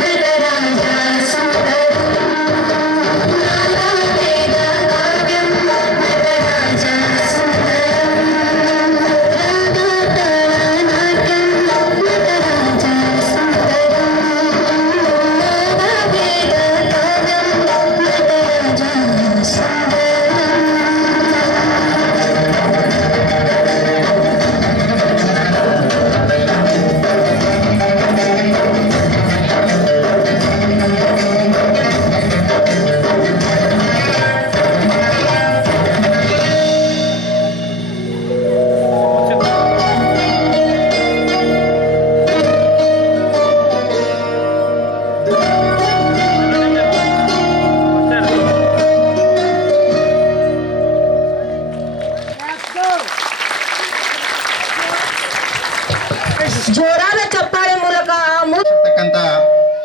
ನಟರಾಜ ಸುಂದರಂ ನಾದ ವೇದ ಕಾವ್ಯಂ ನಟರಾಜ ಸುಂದರಂ ರಾಗ ತಾಳ ನಾಟ್ಯಂ ನಟರಾಜ ಸುಂದರಂ ನಾದ ವೇದ ಕಾವ್ಯಂ ನಟರಾಜ ಸುಂದರಂ ಜೋರಾದ ಚಪ್ಪಾಳೆ ಮೂಲಕ ಇರ್ತಕ್ಕಂಥ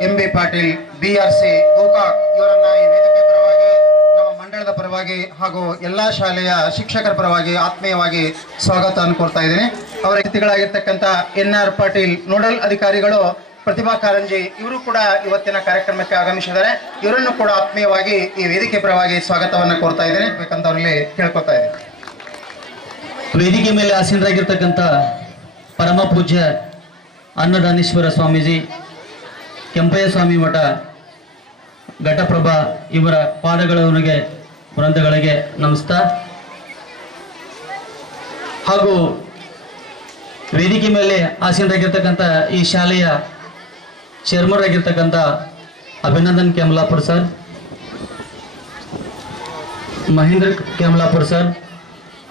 M B Patil BRC Gokak ಇವರನ್ನ ಈ ವೇದಿಕೆ ಪರವಾಗಿ ನಮ್ಮ ಮಂಡಳದ ಪರವಾಗಿ ಹಾಗೂ ಎಲ್ಲಾ ಶಾಲೆಯ ಶಿಕ್ಷಕರ ಪರವಾಗಿ ಆತ್ಮೀಯವಾಗಿ ಸ್ವಾಗತ ಕೋರ್ತಾ ಇದ್ದೀನಿ. ಅವರ ಅತಿಥಿಗಳಾಗಿರ್ತಕ್ಕಂಥ NR ಪಾಟೀಲ್ ನೋಡಲ್ ಅಧಿಕಾರಿಗಳು ಪ್ರತಿಭಾ ಕಾರಂಜಿ ಇವರು ಕೂಡ ಇವತ್ತಿನ ಕಾರ್ಯಕ್ರಮಕ್ಕೆ ಆಗಮಿಸಿದ್ದಾರೆ. ಇವರನ್ನು ಕೂಡ ಆತ್ಮೀಯವಾಗಿ ಈ ವೇದಿಕೆ ಪರವಾಗಿ ಸ್ವಾಗತವನ್ನ ಕೋರ್ತಾ ಇದ್ದೇನೆ ಬೇಕಂತ ಅವರಲ್ಲಿ ಕೇಳ್ಕೊತಾ ಇದ್ದೀನಿ. ವೇದಿಕೆ ಮೇಲೆ ಆಸೀನರಾಗಿರ್ತಕ್ಕಂಥ ಪರಮ ಪೂಜ್ಯ ಅನ್ನದಾನೇಶ್ವರ ಸ್ವಾಮೀಜಿ, ಕೆಂಪಯ್ಯ ಸ್ವಾಮಿ ಮಠ, ಘಟಪ್ರಭಾ ಇವರ ಪಾದಗಳವರಿಗೆ ವೃಂದಗಳಿಗೆ ನಮಸ್ತಾ. ಹಾಗೂ ವೇದಿಕೆ ಮೇಲೆ ಆಸೀನರಾಗಿರ್ತಕ್ಕಂಥ ಈ ಶಾಲೆಯ ಚೇರ್ಮನ್ ಆಗಿರ್ತಕ್ಕಂಥ ಅಭಿನಂದನ್ ಕೆಮಲಾಪುರ್ ಸರ್, ಮಹೇಂದ್ರ ಕೆಮಲಾಪುರ್ ಸರ್,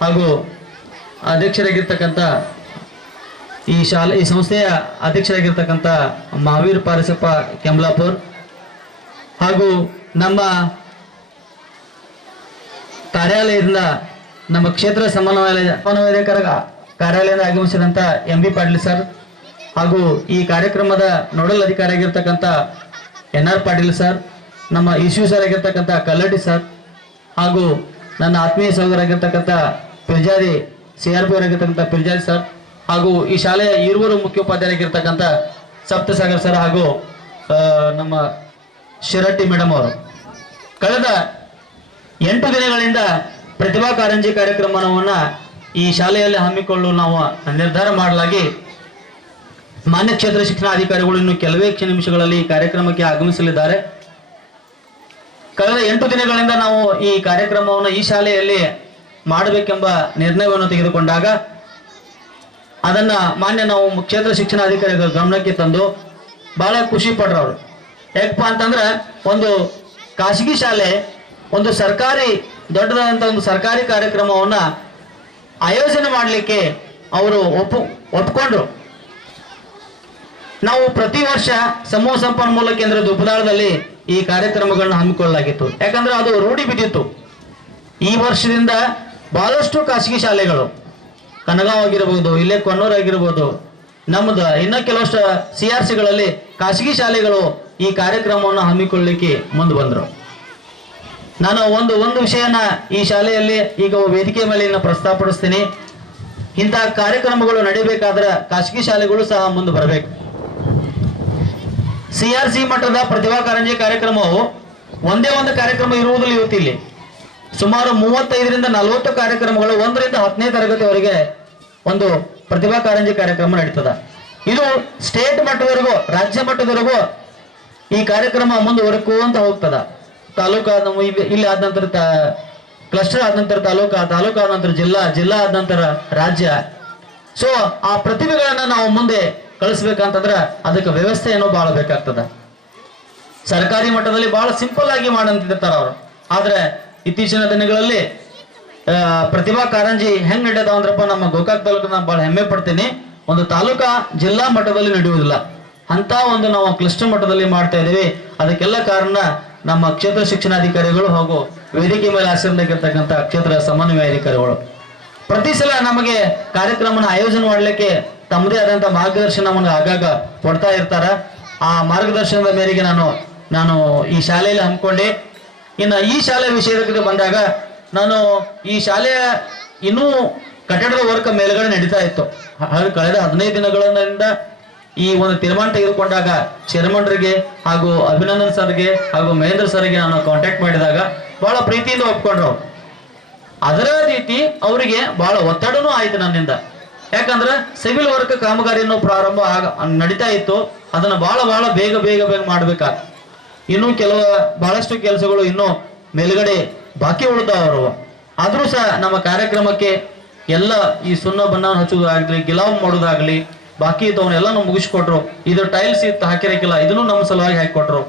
ಹಾಗೂ ಅಧ್ಯಕ್ಷರಾಗಿರ್ತಕ್ಕಂಥ ಈ ಸಂಸ್ಥೆಯ ಅಧ್ಯಕ್ಷರಾಗಿರ್ತಕ್ಕಂಥ ಮಹಾವೀರ್ ಪಾರಸಪ್ಪ ಕೆಮಲಾಪುರ್, ಹಾಗೂ ನಮ್ಮ ಕಾರ್ಯಾಲಯದಿಂದ ನಮ್ಮ ಕ್ಷೇತ್ರ ಸಮನ್ವಯಕರ ಕಾರ್ಯಾಲಯದಿಂದ ಆಗಮಿಸಿದಂಥ MB ಪಾಟೀಲ್ ಸರ್, ಹಾಗೂ ಈ ಕಾರ್ಯಕ್ರಮದ ನೋಡಲ್ ಅಧಿಕಾರಿ ಆಗಿರ್ತಕ್ಕಂಥ NR ಪಾಟೀಲ್ ಸರ್, ನಮ್ಮ ಇಶ್ಯೂ ಸರ್ ಆಗಿರ್ತಕ್ಕಂಥ ಕಲ್ಲಡ್ಡಿ ಸರ್, ಹಾಗೂ ನನ್ನ ಆತ್ಮೀಯ ಸಹೋದರಾಗಿರ್ತಕ್ಕಂಥ ಪಿರ್ಜಾದಿ CRP ಅವರಾಗಿರ್ತಕ್ಕಂಥ ಪಿರ್ಜಾದಿ ಸರ್, ಹಾಗೂ ಈ ಶಾಲೆಯ ಇರುವರು ಮುಖ್ಯೋಪಾಧ್ಯಾಯರಾಗಿರ್ತಕ್ಕಂಥ ಸಪ್ತಸಾಗರ್ ಸರ್, ಹಾಗೂ ನಮ್ಮ ಶಿರಟ್ಟಿ ಮೇಡಮ್ ಅವರು ಕಳೆದ 8 ದಿನಗಳಿಂದ ಪ್ರತಿಭಾ ಕಾರಂಜಿ ಕಾರ್ಯಕ್ರಮವನ್ನು ಈ ಶಾಲೆಯಲ್ಲಿ ಹಮ್ಮಿಕೊಳ್ಳಲು ನಾವು ನಿರ್ಧಾರ ಮಾಡಲಾಗಿ ಮಾನ್ಯ ಕ್ಷೇತ್ರ ಶಿಕ್ಷಣಾಧಿಕಾರಿಗಳು ಇನ್ನು ಕೆಲವೇ ನಿಮಿಷಗಳಲ್ಲಿ ಈ ಕಾರ್ಯಕ್ರಮಕ್ಕೆ ಆಗಮಿಸಲಿದ್ದಾರೆ. ಕಳೆದ 8 ದಿನಗಳಿಂದ ನಾವು ಈ ಕಾರ್ಯಕ್ರಮವನ್ನು ಈ ಶಾಲೆಯಲ್ಲಿ ಮಾಡಬೇಕೆಂಬ ನಿರ್ಣಯವನ್ನು ತೆಗೆದುಕೊಂಡಾಗ ಅದನ್ನ ಮಾನ್ಯ ನಾವು ಕ್ಷೇತ್ರ ಶಿಕ್ಷಣಾಧಿಕಾರಿಗಳ ಗಮನಕ್ಕೆ ತಂದು ಬಹಳ ಖುಷಿ ಪಡ್ರು ಅವರು. ಯಾಕಪ್ಪ ಅಂತಂದ್ರೆ ಒಂದು ಖಾಸಗಿ ಶಾಲೆ ಒಂದು ಸರ್ಕಾರಿ ದೊಡ್ಡದಾದಂಥ ಒಂದು ಸರ್ಕಾರಿ ಕಾರ್ಯಕ್ರಮವನ್ನ ಆಯೋಜನೆ ಮಾಡಲಿಕ್ಕೆ ಅವರು ಒಪ್ಕೊಂಡ್ರು. ನಾವು ಪ್ರತಿ ವರ್ಷ ಸಮೂಹ ಸಂಪನ್ಮೂಲ ಕೇಂದ್ರ ದುಪ್ಪದಾಳದಲ್ಲಿ ಈ ಕಾರ್ಯಕ್ರಮಗಳನ್ನ ಹಮ್ಮಿಕೊಳ್ಳಲಾಗಿತ್ತು. ಯಾಕಂದ್ರೆ ಅದು ರೂಢಿ ಬಿದ್ದಿತ್ತು. ಈ ವರ್ಷದಿಂದ ಬಹಳಷ್ಟು ಖಾಸಗಿ ಶಾಲೆಗಳು, ಕನಗಾಂವ್ ಆಗಿರ್ಬೋದು, ಇಲ್ಲೇ ಕೊನ್ನೂರು ಆಗಿರ್ಬೋದು, ನಮ್ಮದು ಇನ್ನ ಕೆಲವಷ್ಟು CRCಗಳಲ್ಲಿ ಖಾಸಗಿ ಶಾಲೆಗಳು ಈ ಕಾರ್ಯಕ್ರಮವನ್ನು ಹಮ್ಮಿಕೊಳ್ಳಲಿಕ್ಕೆ ಮುಂದೆ ಬಂದರು. ನಾನು ಒಂದು ವಿಷಯನ ಈ ಶಾಲೆಯಲ್ಲಿ ಈಗ ವೇದಿಕೆ ಮೇಲೆ ಪ್ರಸ್ತಾಪಡಿಸ್ತೀನಿ. ಇಂತಹ ಕಾರ್ಯಕ್ರಮಗಳು ನಡೀಬೇಕಾದ್ರೆ ಖಾಸಗಿ ಶಾಲೆಗಳು ಸಹ ಮುಂದೆ ಬರಬೇಕು. CRC ಮಟ್ಟದ ಪ್ರತಿಭಾ ಕಾರಂಜಿ ಕಾರ್ಯಕ್ರಮವು ಒಂದೇ ಒಂದು ಕಾರ್ಯಕ್ರಮ ಇರುವುದಿಲ್ಲ. ಇವತ್ತಿಲ್ಲಿ ಸುಮಾರು 35ರಿಂದ 40 ಕಾರ್ಯಕ್ರಮಗಳು 1ರಿಂದ 10ನೇ ತರಗತಿವರೆಗೆ ಒಂದು ಪ್ರತಿಭಾ ಕಾರಂಜಿ ಕಾರ್ಯಕ್ರಮ ನಡೀತದ. ಇದು ಸ್ಟೇಟ್ ಮಟ್ಟದವರೆಗೂ, ರಾಜ್ಯ ಮಟ್ಟದವರೆಗೂ ಈ ಕಾರ್ಯಕ್ರಮ ಮುಂದುವರೆಕೊಂತ ಹೋಗ್ತದ. ತಾಲೂಕಾ ಇಲ್ಲಿ ಆದ ನಂತರ ಕ್ಲಸ್ಟರ್ ಆದ ನಂತರ ತಾಲೂಕಾ ಆದ ನಂತರ ಜಿಲ್ಲಾ ಆದ ನಂತರ ರಾಜ್ಯ. ಸೊ ಆ ಪ್ರತಿಭೆಗಳನ್ನ ನಾವು ಮುಂದೆ ಕಳಿಸ್ಬೇಕಂತಂದ್ರೆ ಅದಕ್ಕೆ ವ್ಯವಸ್ಥೆಯನ್ನು ಬಹಳ ಬೇಕಾಗ್ತದ. ಸರ್ಕಾರಿ ಮಟ್ಟದಲ್ಲಿ ಬಹಳ ಸಿಂಪಲ್ ಆಗಿ ಮಾಡಂತಿರ್ತಾರ ಅವರು. ಆದ್ರೆ ಇತ್ತೀಚಿನ ದಿನಗಳಲ್ಲಿ ಪ್ರತಿಭಾ ಕಾರಂಜಿ ಹೆಂಗ್ ನಡೆಯದ ಅಂದ್ರಪ್ಪ, ನಮ್ಮ ಗೋಕಾಕ್ ತಾಲೂಕನ್ನ ಬಹಳ ಹೆಮ್ಮೆ ಪಡ್ತೀನಿ. ಒಂದು ತಾಲೂಕಾ ಜಿಲ್ಲಾ ಮಟ್ಟದಲ್ಲಿ ನಡೆಯುವುದಿಲ್ಲ, ಅಂತ ಒಂದು ನಾವು ಕ್ಲಸ್ಟರ್ ಮಟ್ಟದಲ್ಲಿ ಮಾಡ್ತಾ ಇದೀವಿ. ಅದಕ್ಕೆಲ್ಲ ಕಾರಣ ನಮ್ಮ ಕ್ಷೇತ್ರ ಶಿಕ್ಷಣಾಧಿಕಾರಿಗಳು ಹಾಗೂ ವೇದಿಕೆ ಮೇಲೆ ಆಸೀನರಾಗಿರ್ತಕ್ಕಂಥ ಕ್ಷೇತ್ರ ಸಮನ್ವಯ ಅಧಿಕಾರಿಗಳು. ಪ್ರತಿ ಸಲ ನಮಗೆ ಕಾರ್ಯಕ್ರಮನ ಆಯೋಜನೆ ಮಾಡಲಿಕ್ಕೆ ತಮ್ಮದೇ ಆದಂಥ ಮಾರ್ಗದರ್ಶನವನ್ನು ಆಗಾಗ ಕೊಡ್ತಾ ಇರ್ತಾರ. ಆ ಮಾರ್ಗದರ್ಶನದ ಮೇರೆಗೆ ನಾನು ಈ ಶಾಲೆಯಲ್ಲಿ ಹಮ್ಮಿಕೊಂಡೆ. ಇನ್ನು ಈ ಶಾಲೆ ವಿಷಯಕ್ಕೆ ಬಂದಾಗ, ನಾನು ಈ ಶಾಲೆಯ ಇನ್ನೂ ಕಟ್ಟಡದ ವರ್ಕ್ ಮೇಲ್ಗಡೆ ನಡೀತಾ ಇತ್ತು. ಕಳೆದ 15 ದಿನಗಳಿಂದ ಈ ಒಂದು ತೀರ್ಮಾನ ತೆಗೆದುಕೊಂಡಾಗ ಚೇರ್ಮನ್ರಿಗೆ ಹಾಗೂ ಅಭಿನಂದನ್ ಸರ್ಗೆ ಹಾಗೂ ಮಹೇಂದ್ರ ಸರ್ಗೆ ನಾನು ಕಾಂಟ್ಯಾಕ್ಟ್ ಮಾಡಿದಾಗ ಬಹಳ ಪ್ರೀತಿಯಿಂದ ಒಪ್ಕೊಂಡ್ರು. ಅದರ ರೀತಿ ಅವರಿಗೆ ಬಹಳ ಒತ್ತಡನೂ ಆಯ್ತು ನನ್ನಿಂದ. ಯಾಕಂದ್ರೆ ಸಿವಿಲ್ ವರ್ಕ್ ಕಾಮಗಾರಿಯನ್ನು ಪ್ರಾರಂಭ ನಡೀತಾ ಇತ್ತು. ಅದನ್ನ ಬಹಳ ಬೇಗ ಮಾಡ್ಬೇಕಾಗ ಇನ್ನೂ ಬಹಳಷ್ಟು ಕೆಲಸಗಳು ಇನ್ನೂ ಮೇಲ್ಗಡೆ ಬಾಕಿ ಉಳಿದವರು. ಆದ್ರೂ ಸಹ ನಮ್ಮ ಕಾರ್ಯಕ್ರಮಕ್ಕೆ ಎಲ್ಲ ಈ ಸುಣ್ಣ ಬಣ್ಣ ಹಚ್ಚೋದಾಗ್ಲಿ, ಗಿಲಾವ್ ಮಾಡೋದಾಗ್ಲಿ, ಬಾಕಿ ಇದ್ದವನ್ನೆಲ್ಲ ಮುಗಿಸ್ಕೊಟ್ರು. ಇದು ಟೈಲ್ಸ್ ಇತ್ತು ಹಾಕಿರಕ್ಕಿಲ್ಲ, ಇದನ್ನು ನಮ್ಮ ಸಲುವಾಗಿ ಹಾಕಿಕೊಟ್ರು.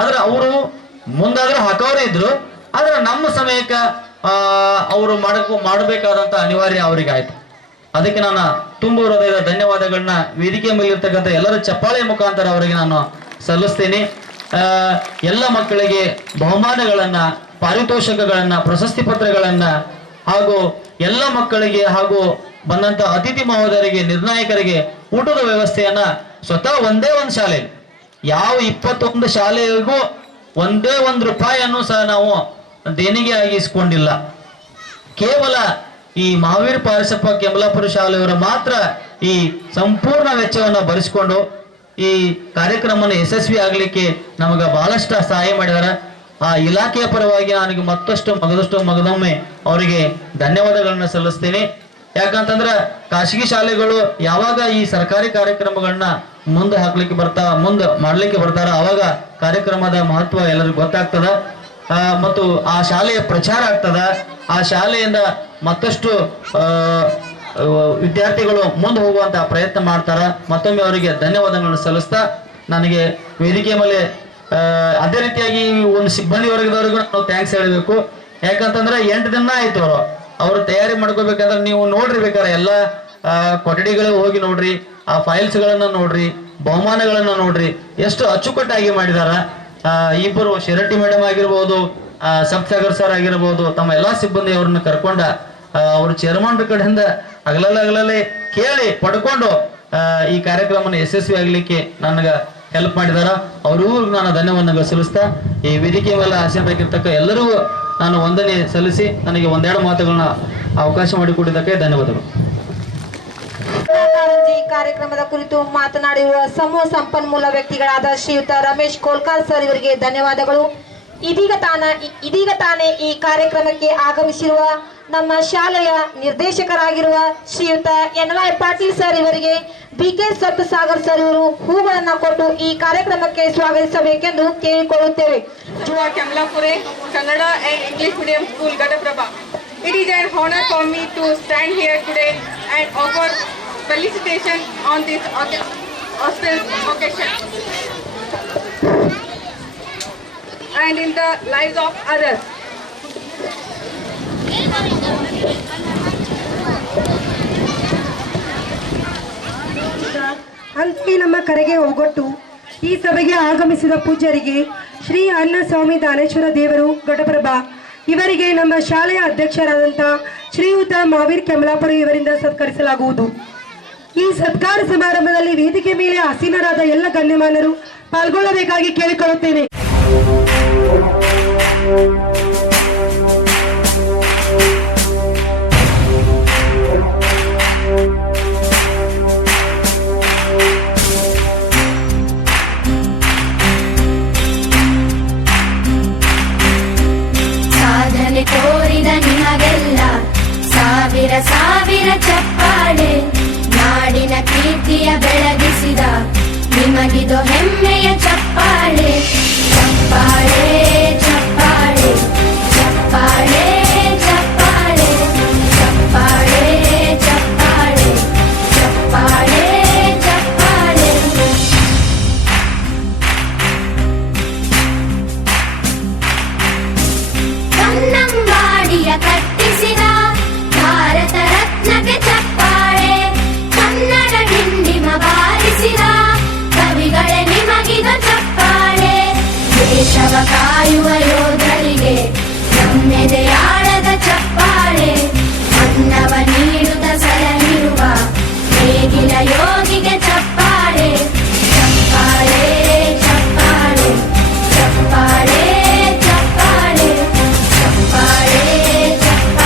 ಆದ್ರೆ ಅವರು ಮುಂದಾದ್ರೆ ಹಾಕೋರೇ ಇದ್ರು. ಆದ್ರೆ ನಮ್ಮ ಸಮಯಕ್ಕೆ ಅವರು ಮಾಡಬೇಕಾದಂತ ಅನಿವಾರ್ಯ ಅವರಿಗೆ ಆಯ್ತು. ಅದಕ್ಕೆ ನಾನು ತುಂಬ ಹೃದಯದ ಧನ್ಯವಾದಗಳನ್ನ ವೇದಿಕೆ ಮೇಲೆ ಇರ್ತಕ್ಕಂಥ ಎಲ್ಲರ ಚಪ್ಪಾಳೆ ಮುಖಾಂತರ ಅವರಿಗೆ ನಾನು ಸಲ್ಲಿಸ್ತೇನೆ. ಎಲ್ಲ ಮಕ್ಕಳಿಗೆ ಬಹುಮಾನಗಳನ್ನ, ಪಾರಿತೋಷಕಗಳನ್ನ, ಪ್ರಶಸ್ತಿ ಪತ್ರಗಳನ್ನ, ಹಾಗೂ ಎಲ್ಲ ಮಕ್ಕಳಿಗೆ ಹಾಗೂ ಬಂದಂತ ಅತಿಥಿ ಮಹೋದಯರಿಗೆ, ನಿರ್ಣಾಯಕರಿಗೆ ಊಟದ ವ್ಯವಸ್ಥೆಯನ್ನ ಸ್ವತಃ ಒಂದೇ ಒಂದು ಶಾಲೆ, ಯಾವ 21 ಶಾಲೆಗಳಿಗೂ ಒಂದೇ ₹1 ಸಹ ನಾವು ದೇಣಿಗೆ ಆಗಿಸ್ಕೊಂಡಿಲ್ಲ. ಕೇವಲ ಈ ಮಹಾವೀರ್ ಪಾರಸಪ್ಪ ಕೆಮಲಾಪುರ ಶಾಲೆಯವರು ಮಾತ್ರ ಈ ಸಂಪೂರ್ಣ ವೆಚ್ಚವನ್ನು ಭರಿಸಿಕೊಂಡು ಈ ಕಾರ್ಯಕ್ರಮನ ಯಶಸ್ವಿ ಆಗಲಿಕ್ಕೆ ನಮಗೆ ಬಹಳಷ್ಟು ಸಹಾಯ ಮಾಡಿದ್ದಾರೆ. ಆ ಇಲಾಖೆಯ ಪರವಾಗಿ ನನಗೆ ಮಗದೊಮ್ಮೆ ಅವರಿಗೆ ಧನ್ಯವಾದಗಳನ್ನ ಸಲ್ಲಿಸ್ತೇನೆ. ಯಾಕಂತಂದ್ರೆ ಖಾಸಗಿ ಶಾಲೆಗಳು ಯಾವಾಗ ಈ ಸರ್ಕಾರಿ ಕಾರ್ಯಕ್ರಮಗಳನ್ನ ಮುಂದೆ ಹಾಕ್ಲಿಕ್ಕೆ ಮುಂದೆ ಮಾಡ್ಲಿಕ್ಕೆ ಬರ್ತಾರ, ಅವಾಗ ಕಾರ್ಯಕ್ರಮದ ಮಹತ್ವ ಎಲ್ಲರಿಗೂ ಗೊತ್ತಾಗ್ತದ. ಮತ್ತು ಆ ಶಾಲೆಯ ಪ್ರಚಾರ ಆಗ್ತದ. ಆ ಶಾಲೆಯಿಂದ ಮತ್ತಷ್ಟು ವಿದ್ಯಾರ್ಥಿಗಳು ಮುಂದೆ ಹೋಗುವಂತ ಪ್ರಯತ್ನ ಮಾಡ್ತಾರ. ಮತ್ತೊಮ್ಮೆ ಅವರಿಗೆ ಧನ್ಯವಾದಗಳನ್ನು ಸಲ್ಲಿಸ್ತಾ ನನಗೆ ವೇದಿಕೆ ಮೇಲೆ ಅದೇ ರೀತಿಯಾಗಿ ಒಂದು ಸಿಬ್ಬಂದಿ ವರ್ಗದವರಿಗೂ ನಾವು ಥ್ಯಾಂಕ್ಸ್ ಹೇಳಬೇಕು. ಯಾಕಂತಂದ್ರೆ 8 ದಿನ ಆಯ್ತು ಅವರು ತಯಾರಿ ಮಾಡ್ಕೋಬೇಕಂದ್ರೆ ನೀವು ನೋಡ್ರಿ, ಬೇಕಾದ್ರೆ ಎಲ್ಲ ಕೊಠಡಿಗಳು ಹೋಗಿ ನೋಡ್ರಿ, ಆ ಫೈಲ್ಸ್ ಗಳನ್ನ ನೋಡ್ರಿ, ಬಹುಮಾನಗಳನ್ನ ನೋಡ್ರಿ, ಎಷ್ಟು ಅಚ್ಚುಕಟ್ಟಾಗಿ ಮಾಡಿದಾರ. ಇಬ್ಬರು ಶಿರಟ್ಟಿ ಮೇಡಮ್ ಆಗಿರ್ಬೋದು, ಸಪ್ಸಾಗರ್ ಸರ್ ಆಗಿರ್ಬೋದು, ತಮ್ಮ ಎಲ್ಲಾ ಸಿಬ್ಬಂದಿ ಅವ್ರನ್ನ ಕರ್ಕೊಂಡ ಅವ್ರ ಚೇರ್ಮನ್ ಕಡೆಯಿಂದ ಅಗಲಲ್ಲೇ ಕೇಳಿ ಪಡ್ಕೊಂಡು ಈ ಕಾರ್ಯಕ್ರಮನ ಯಶಸ್ವಿ ಆಗ್ಲಿಕ್ಕೆ ನನಗ ಹೆಲ್ಪ್ ಮಾಡಿದಾರ. ಅವ್ರಿಗೂ ನಾನು ಧನ್ಯವಾದಗಳು ಸಲ್ಲಿಸ್ತಾ ಈ ವೇದಿಕೆ ಮೇಲೆ ಆಸೀನರಾಗಿರ್ತಕ್ಕ ಎಲ್ಲರಿಗೂ ನಾನು ವಂದನೆ ಸಲ್ಲಿಸಿ ನನಗೆ ಒಂದೆರಡು ಮಾತುಗಳನ್ನ ಅವಕಾಶ ಮಾಡಿಕೊಟ್ಟಿದ್ದಕ್ಕೆ ಧನ್ಯವಾದಗಳು. ಕಾರಂಜಿ ಕಾರ್ಯಕ್ರಮದ ಕುರಿತು ಮಾತನಾಡಿರುವ ಸಮೂಹ ಸಂಪನ್ಮೂಲ ವ್ಯಕ್ತಿಗಳಾದ ಶ್ರೀಯುತ ರಮೇಶ್ ಕೋಲ್ಕಾರ್ ಸರ್ ಇವರಿಗೆ ಧನ್ಯವಾದಗಳು. ಇದೀಗ ತಾನೇ ಈ ಕಾರ್ಯಕ್ರಮಕ್ಕೆ ಆಗಮಿಸಿರುವ ನಮ್ಮ ಶಾಲೆಯ ನಿರ್ದೇಶಕರಾಗಿರುವ ಶ್ರೀಯುತ NY ಪಾಟೀಲ್ ಸರ್ ಇವರಿಗೆ BK ಸಪ್ತಸಾಗರ್ ಸರ್ ಇವರು ಹೂಗಳನ್ನು ಕೊಟ್ಟು ಈ ಕಾರ್ಯಕ್ರಮಕ್ಕೆ ಸ್ವಾಗತಿಸಬೇಕೆಂದು ಕೇಳಿಕೊಳ್ಳುತ್ತೇವೆ. Jua Kamlapure, Kannada and English Medium School, Gadaprabha. It is an honor for me to stand here today and offer felicitation on this auspicious occasion and in the lives of others. ಅಂತೆ ನಮ್ಮ ಕರೆಗೆ ಒಗ್ಗಟ್ಟು ಈ ಸಭೆಗೆ ಆಗಮಿಸಿದ ಪೂಜ್ಯರಿಗೆ ಶ್ರೀ ಅನ್ನಸ್ವಾಮಿ ದಾನೇಶ್ವರ ದೇವರು ಘಟಪ್ರಭಾ ಇವರಿಗೆ ನಮ್ಮ ಶಾಲೆಯ ಅಧ್ಯಕ್ಷರಾದಂಥ ಶ್ರೀಯುತ ಮಾವೀರ್ ಕೆಮಲಾಪುರ ಇವರಿಂದ ಸತ್ಕರಿಸಲಾಗುವುದು. ಈ ಸತ್ಕಾರ ಸಮಾರಂಭದಲ್ಲಿ ವೇದಿಕೆ ಮೇಲೆ ಆಸೀನರಾದ ಎಲ್ಲ ಗಣ್ಯಮಾನರು ಪಾಲ್ಗೊಳ್ಳಬೇಕಾಗಿ ಕೇಳಿಕೊಳ್ಳುತ್ತೇನೆ. ಸಾಧನೆ ತೋರಿದ ನಿಮಗೆಲ್ಲ ಸಾವಿರ ಸಾವಿರ ಚಪ್ಪಾಳೆ, ನಾಡಿನ ಕೀರ್ತಿಯ ಬೆಳಗಿಸಿದ ನಿಮಗಿದು ಹೆಮ್ಮೆಯ ಚಪ್ಪಾಳೆ. ಚಪ್ಪಾಳೆ ಚಪ್ಪಾಳೆ ಚಪ್ಪಾಳೆ ಚಪ್ಪಾಳೆ ಚಪ್ಪಾಳೆ ಚಪ್ಪಾಳೆ ಚಪ್ಪಾಳೆ ಚಪ್ಪಾಳೆ. ಕನ್ನಂಬಾಡಿಯ ಕಟ್ಟಿಸಿದ ಭಾರತ ರತ್ನಕ್ಕೆ ಚಪ್ಪಾಳೆ. ಕನ್ನಡ ಡಿಂಡಿಮ ಬಾರಿಸಿದ ಕವಿಗಳೇ ನಿಮಗಿದ ಚಪ್ಪಾಳೆ. ದೇಶವ ಕಾಯುವ ಯೋಧರಿಗೆ ನಮ್ಮೆದೆಯಾಳದ ಚಪ್ಪಾಳೆ. ಅನ್ನವ ನೀಡುತ್ತ ಸಲಹಿರುವ ನೇಗಿಲ ಯೋಗಿಗೆ ಚಪ್ಪಾಳೆ. ಚಪ್ಪಾಳೆ ಚಪ್ಪಾಳೆ ಚಪ್ಪಾಳೆ ಚಪ್ಪಾಳೆ ಚಪ್ಪಾಳೆ ಚಪ್ಪಾಳೆ